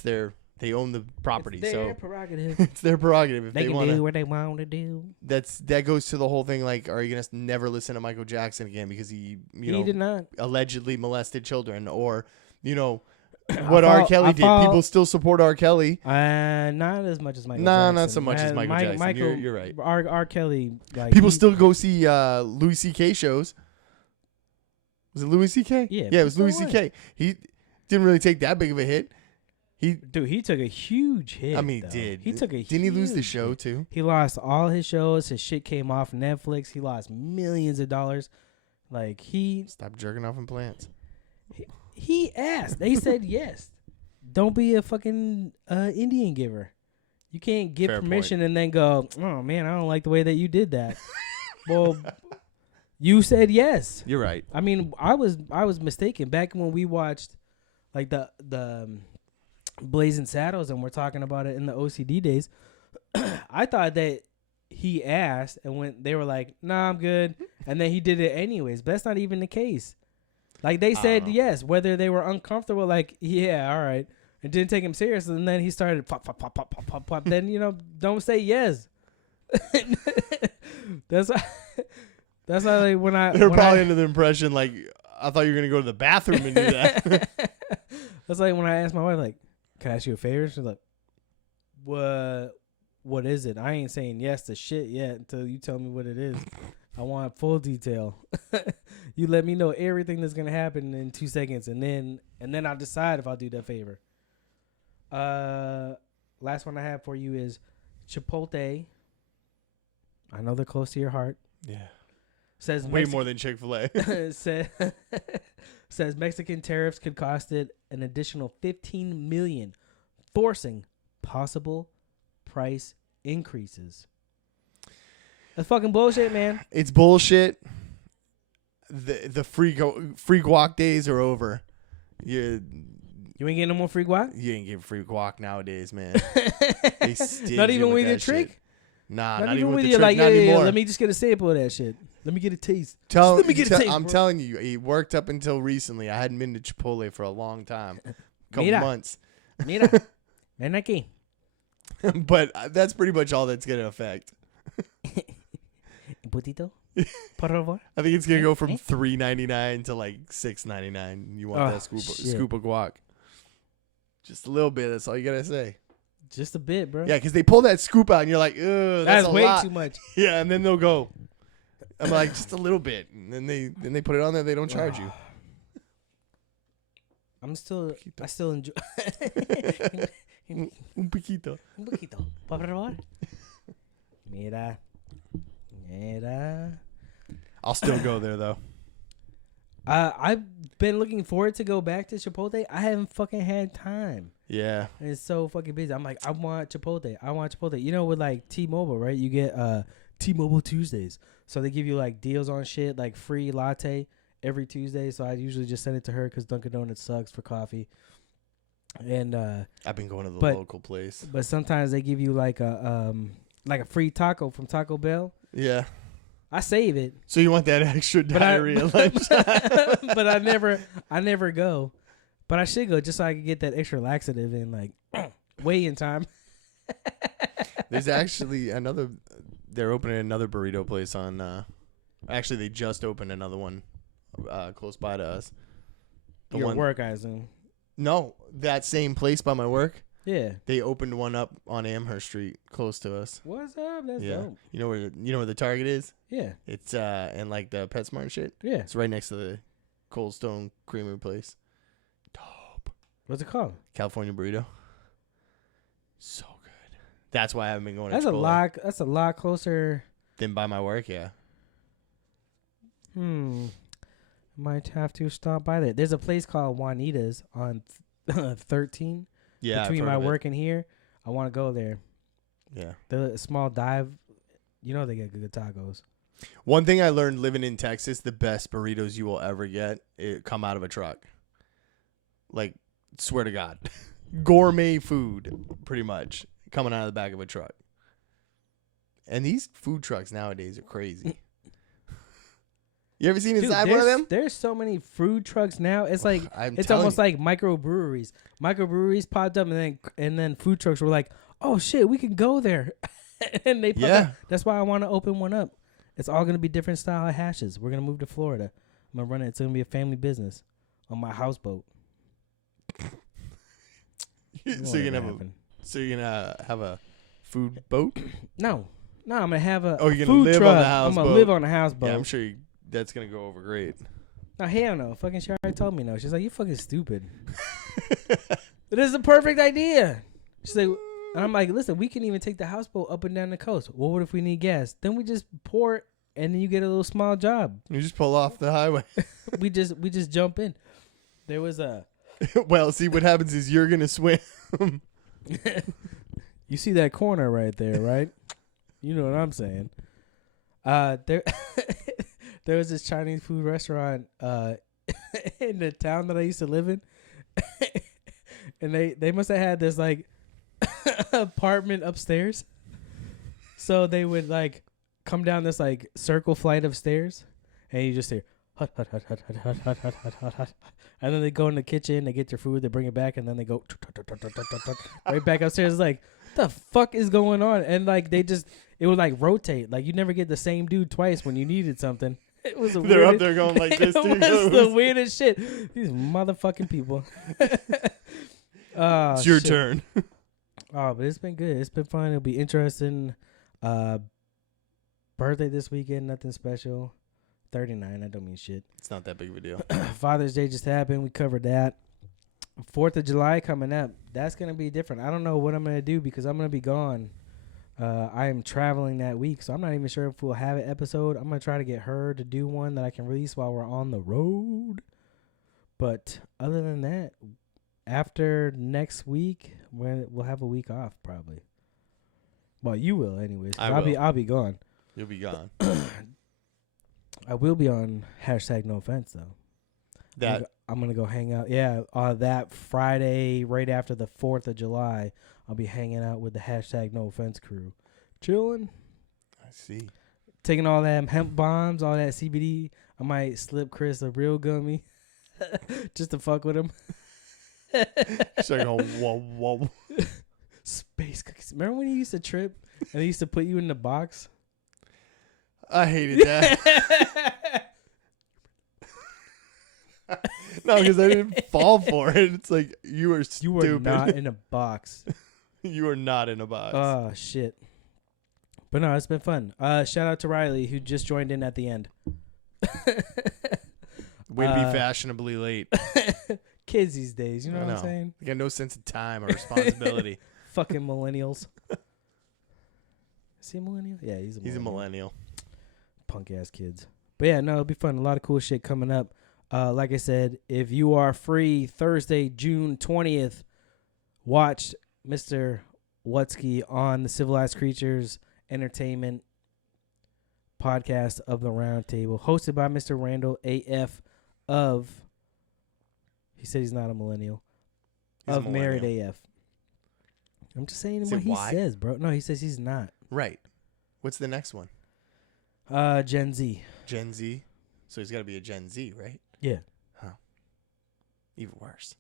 their. They own the property, it's their so prerogative. It's their prerogative. If they can do what they want to do. That goes to the whole thing. Like, are you gonna never listen to Michael Jackson again because he did not allegedly molested children, or what R. Kelly did? People still support R. Kelly. Not as much as Michael. Jackson. Not so much as Michael Jackson. You're right. R. Kelly. Like, people still go see Louis C.K. shows. Was it Louis C.K.? Yeah, it was Louis C.K. He didn't really take that big of a hit. He took a huge hit. I mean, he did. He took a. Didn't he lose the show hit. too? He lost all his shows. His shit came off Netflix. He lost millions of dollars. Like, he stopped jerking off in plants. He asked. They said yes. Don't be a fucking Indian giver. You can't give permission and then go, oh man, I don't like the way that you did that. Well, you said yes. You're right. I mean, I was mistaken back when we watched like the Blazing Saddles, and we're talking about it in the OCD days. I thought that he asked, and when they were like, "Nah, I'm good," and then he did it anyways. But that's not even the case. Like, they said yes, whether they were uncomfortable. Like, yeah, all right, and didn't take him serious. And then he started pop, pop, pop, pop, pop, pop, pop. Then don't say yes. That's why like when they're probably under the impression like I thought you were gonna go to the bathroom and do that. That's like when I asked my wife, like, can I ask you a favor? She's like, what is it? I ain't saying yes to shit yet until you tell me what it is. I want full detail. You let me know everything that's gonna happen in 2 seconds, and then I'll decide if I'll do that favor. Last one I have for you is Chipotle. I know they're close to your heart. Yeah. Says way more than Chick-fil-A. Says Mexican tariffs could cost it an additional $15 million, forcing possible price increases. That's fucking bullshit, man. It's bullshit. The free guac days are over. You ain't getting no more free guac? You ain't getting free guac nowadays, man. Not even with your trick? Shit. Nah, not even with your trick, like, yeah, let me just get a sample of that shit. Let me get a taste. Let me get a taste. I'm telling you, it worked up until recently. I hadn't been to Chipotle for a long time, couple months. Mira, ven aquí. But that's pretty much all that's gonna affect. Putito, por favor. I think it's gonna go from $3.99 to like $6.99. You want that scoop of guac? Just a little bit. That's all you gotta say. Just a bit, bro. Yeah, because they pull that scoop out and you're like, ugh, that's way lot. too much. Yeah, and then they'll go. I'm like, just a little bit, and then they put it on there. They don't charge you. I still enjoy. Un poquito. Un poquito. Por favor. Mira. I'll still go there though. I've been looking forward to go back to Chipotle. I haven't fucking had time. Yeah. It's so fucking busy. I'm like, I want Chipotle. You know, with like T-Mobile, right? You get T-Mobile Tuesdays. So they give you like deals on shit, like free latte every Tuesday. So I usually just send it to her because Dunkin' Donuts sucks for coffee. And I've been going to the local place. But sometimes they give you like a free taco from Taco Bell. Yeah. I save it. So you want that extra diarrhea lunch? But I never go. But I should go just so I can get that extra laxative in, like, weigh in time. There's actually another. They're opening another burrito place on. Actually, they just opened another one close by to us. Your work, I assume. No, that same place by my work. Yeah. They opened one up on Amherst Street, close to us. What's up? That's dope. You know where the Target is? Yeah. It's and like the PetSmart and shit. Yeah. It's right next to the Cold Stone Creamery place. Dope. What's it called? California Burrito. So good. That's why I haven't been going. That's to a lot. That's a lot closer than by my work. Yeah. Might have to stop by there. There's a place called Juanita's on 13. Yeah. Between my work and here, I want to go there. Yeah. The small dive, you know they get good tacos. One thing I learned living in Texas, the best burritos you will ever get, come out of a truck. Like, swear to God. Gourmet food, pretty much, coming out of the back of a truck. And these food trucks nowadays are crazy. You ever seen inside one of them? There's so many food trucks now. It's like it's telling almost you. like microbreweries. Microbreweries popped up, and then food trucks were like, "Oh shit, we can go there." And they popped up. That's why I want to open one up. It's all gonna be different style of hashes. We're gonna move to Florida. I'm gonna run it. It's gonna be a family business on my houseboat. So you're gonna have a food boat? No, I'm gonna have a you're gonna food live truck. on the houseboat. I'm gonna live on a houseboat. Yeah, I'm sure that's gonna go over great. No, hell no. Fucking Shari told me no. She's like, you fucking stupid. It is a perfect idea. She's like, and I'm like, listen, we can even take the houseboat up and down the coast. Well, what if we need gas? Then we just pour it, and then you get a little small job. You just pull off the highway. we just jump in. There was a. Well, see, what happens is you're gonna swim. You see that corner right there, right? You know what I'm saying. There was this Chinese food restaurant in the town that I used to live in. And they must have had this like apartment upstairs. So they would like come down this like circle flight of stairs, and you just hear hut hut hut hut hut hut hut hut hut hut hut. And then they go in the kitchen, they get their food, they bring it back, and then they go right back upstairs. It's like, what the fuck is going on? And like it would like rotate. Like you never get the same dude twice when you needed something. It was They're up there going like this. It was the weirdest shit. These motherfucking people. It's your turn. Oh, but it's been good. It's been fun. It'll be interesting. Birthday this weekend, nothing special. 39, I don't mean shit. It's not that big of a deal. Father's Day just happened. We covered that. 4th of July coming up. That's going to be different. I don't know what I'm going to do because I'm going to be gone. I am traveling that week, so I'm not even sure if we'll have an episode. I'm going to try to get her to do one that I can release while we're on the road. But other than that, after next week, we'll have a week off probably. Well, you will anyways. I'll be gone. You'll be gone. I will be on #No Offense though. I'm gonna go hang out. Yeah, that Friday right after the 4th of July, I'll be hanging out with the #No Offense crew, chilling. I see. Taking all that hemp bombs, all that CBD. I might slip Chris a real gummy, just to fuck with him. It's like, oh, whoa. Space cookies. Remember when you used to trip and they used to put you in the box? I hated that. No, because I didn't fall for it. It's like, you were stupid. You were not in a box. You are not in a box. Oh, shit. But no, it's been fun. Shout out to Riley, who just joined in at the end. Way to be fashionably late. Kids these days, you know what I'm saying? They got no sense of time or responsibility. Fucking millennials. Is he a millennial? Yeah, he's a millennial. Punk ass kids. But yeah, no, it'll be fun. A lot of cool shit coming up. Like I said, if you are free Thursday, June 20th, watch Mr. Wutsky on the Civilized Creatures Entertainment podcast of the Round Table, hosted by Mr. Randall AF of, he said he's not a millennial, of Married AF. I'm just saying what he says, bro. No, he says he's not. Right. What's the next one? Gen Z. Gen Z. So he's got to be a Gen Z, right? Yeah. Huh. Even worse.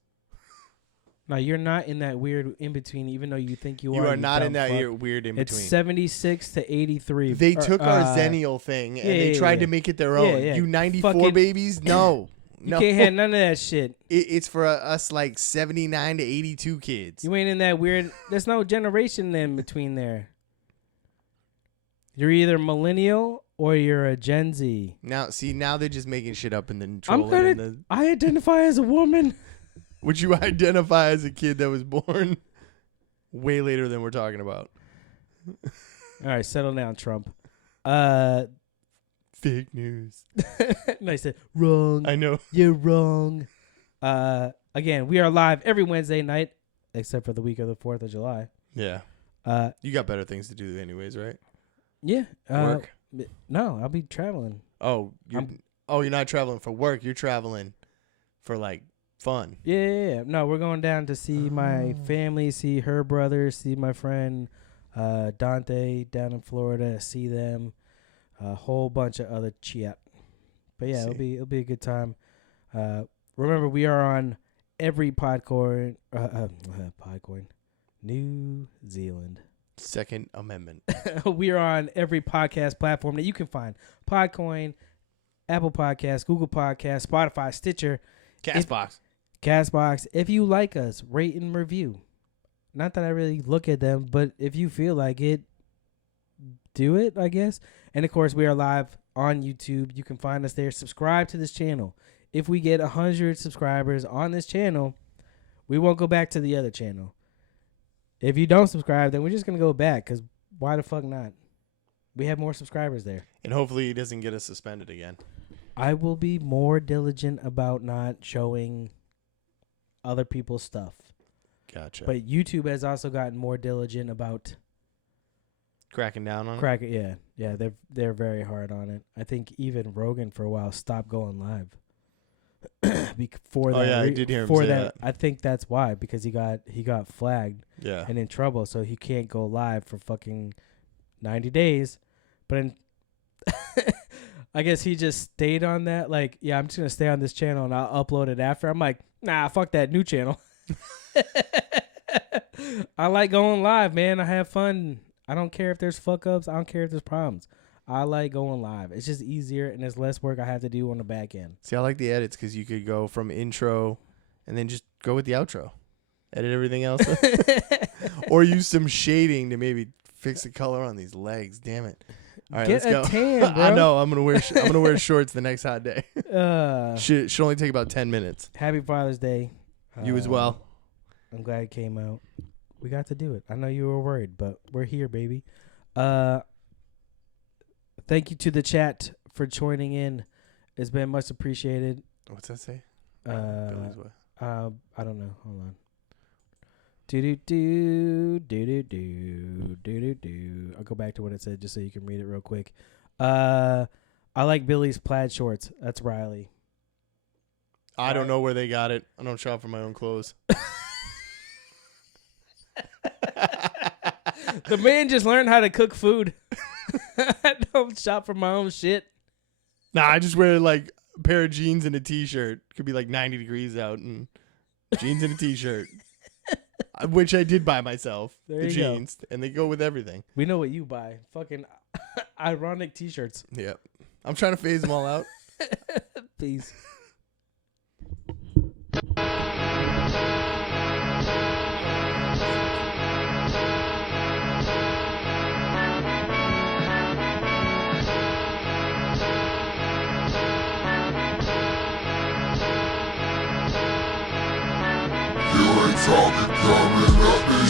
No, you're not in that weird in between. Even though you think you are. You are not in that fuck. weird in between. It's 76 to 83. They took our Zennial thing and they tried to make it their own. Yeah. You 94 babies? No. You can't have none of that shit. It's for us like 79 to 82 kids. You ain't in that weird. There's no generation in between there. You're either millennial or you're a Gen Z. Now they're just making shit up and then trolling. I identify as a woman. Would you identify as a kid that was born way later than we're talking about? All right, settle down, Trump. Fake news. And I said, wrong. I know. You're wrong. Again, we are live every Wednesday night, except for the week of the 4th of July. Yeah. You got better things to do anyways, right? Yeah. Work? No, I'll be traveling. Oh, you're not traveling for work. You're traveling for, like, fun. Yeah. No, we're going down to see my family, see her brother, see my friend Dante down in Florida, see them. A whole bunch of other shit. But yeah, it'll be a good time. Remember, we are on every Podcoin, New Zealand. Second Amendment. We are on every podcast platform that you can find. Podcoin, Apple Podcasts, Google Podcasts, Spotify, Stitcher. Castbox. If you like us, rate and review. Not that I really look at them, but if you feel like it, do it, I guess. And, of course, we are live on YouTube. You can find us there. Subscribe to this channel. If we get 100 subscribers on this channel, we won't go back to the other channel. If you don't subscribe, then we're just going to go back because why the fuck not? We have more subscribers there. And hopefully he doesn't get us suspended again. I will be more diligent about not showing other people's stuff. Gotcha. But YouTube has also gotten more diligent about cracking down on it? Yeah, they're very hard on it. I think even Rogan for a while stopped going live. I did hear him say that. I think that's why, because he got flagged and in trouble, so he can't go live for fucking 90 days. But I guess he just stayed on that. Like, yeah, I'm just gonna stay on this channel and I'll upload it after. I'm like, nah, fuck that new channel. I like going live, man. I have fun. I don't care if there's fuck ups. I don't care if there's problems. I like going live. It's just easier and there's less work I have to do on the back end. See, I like the edits because you could go from intro and then just go with the outro. Edit everything else. Or use some shading to maybe fix the color on these legs. Damn it. All right, let's go. Tan, bro. I know. I'm gonna wear shorts the next hot day. Should only take about 10 minutes. Happy Father's Day. You as well. I'm glad it came out. We got to do it. I know you were worried, but we're here, baby. Thank you to the chat for joining in. It's been much appreciated. What's that say? I don't know. Hold on. Do. I'll go back to what it said just so you can read it real quick. I like Billy's plaid shorts. That's Riley. I don't know where they got it. I don't shop for my own clothes. The man just learned how to cook food. I don't shop for my own shit. Nah, I just wear like a pair of jeans and a t-shirt. Could be like 90 degrees out and jeans and a t-shirt. Which I did buy myself. There the you go. jeans. And they go with everything. We know what you buy. Fucking ironic t-shirts. Yep. I'm trying to phase them all out. Please. Talking, coming up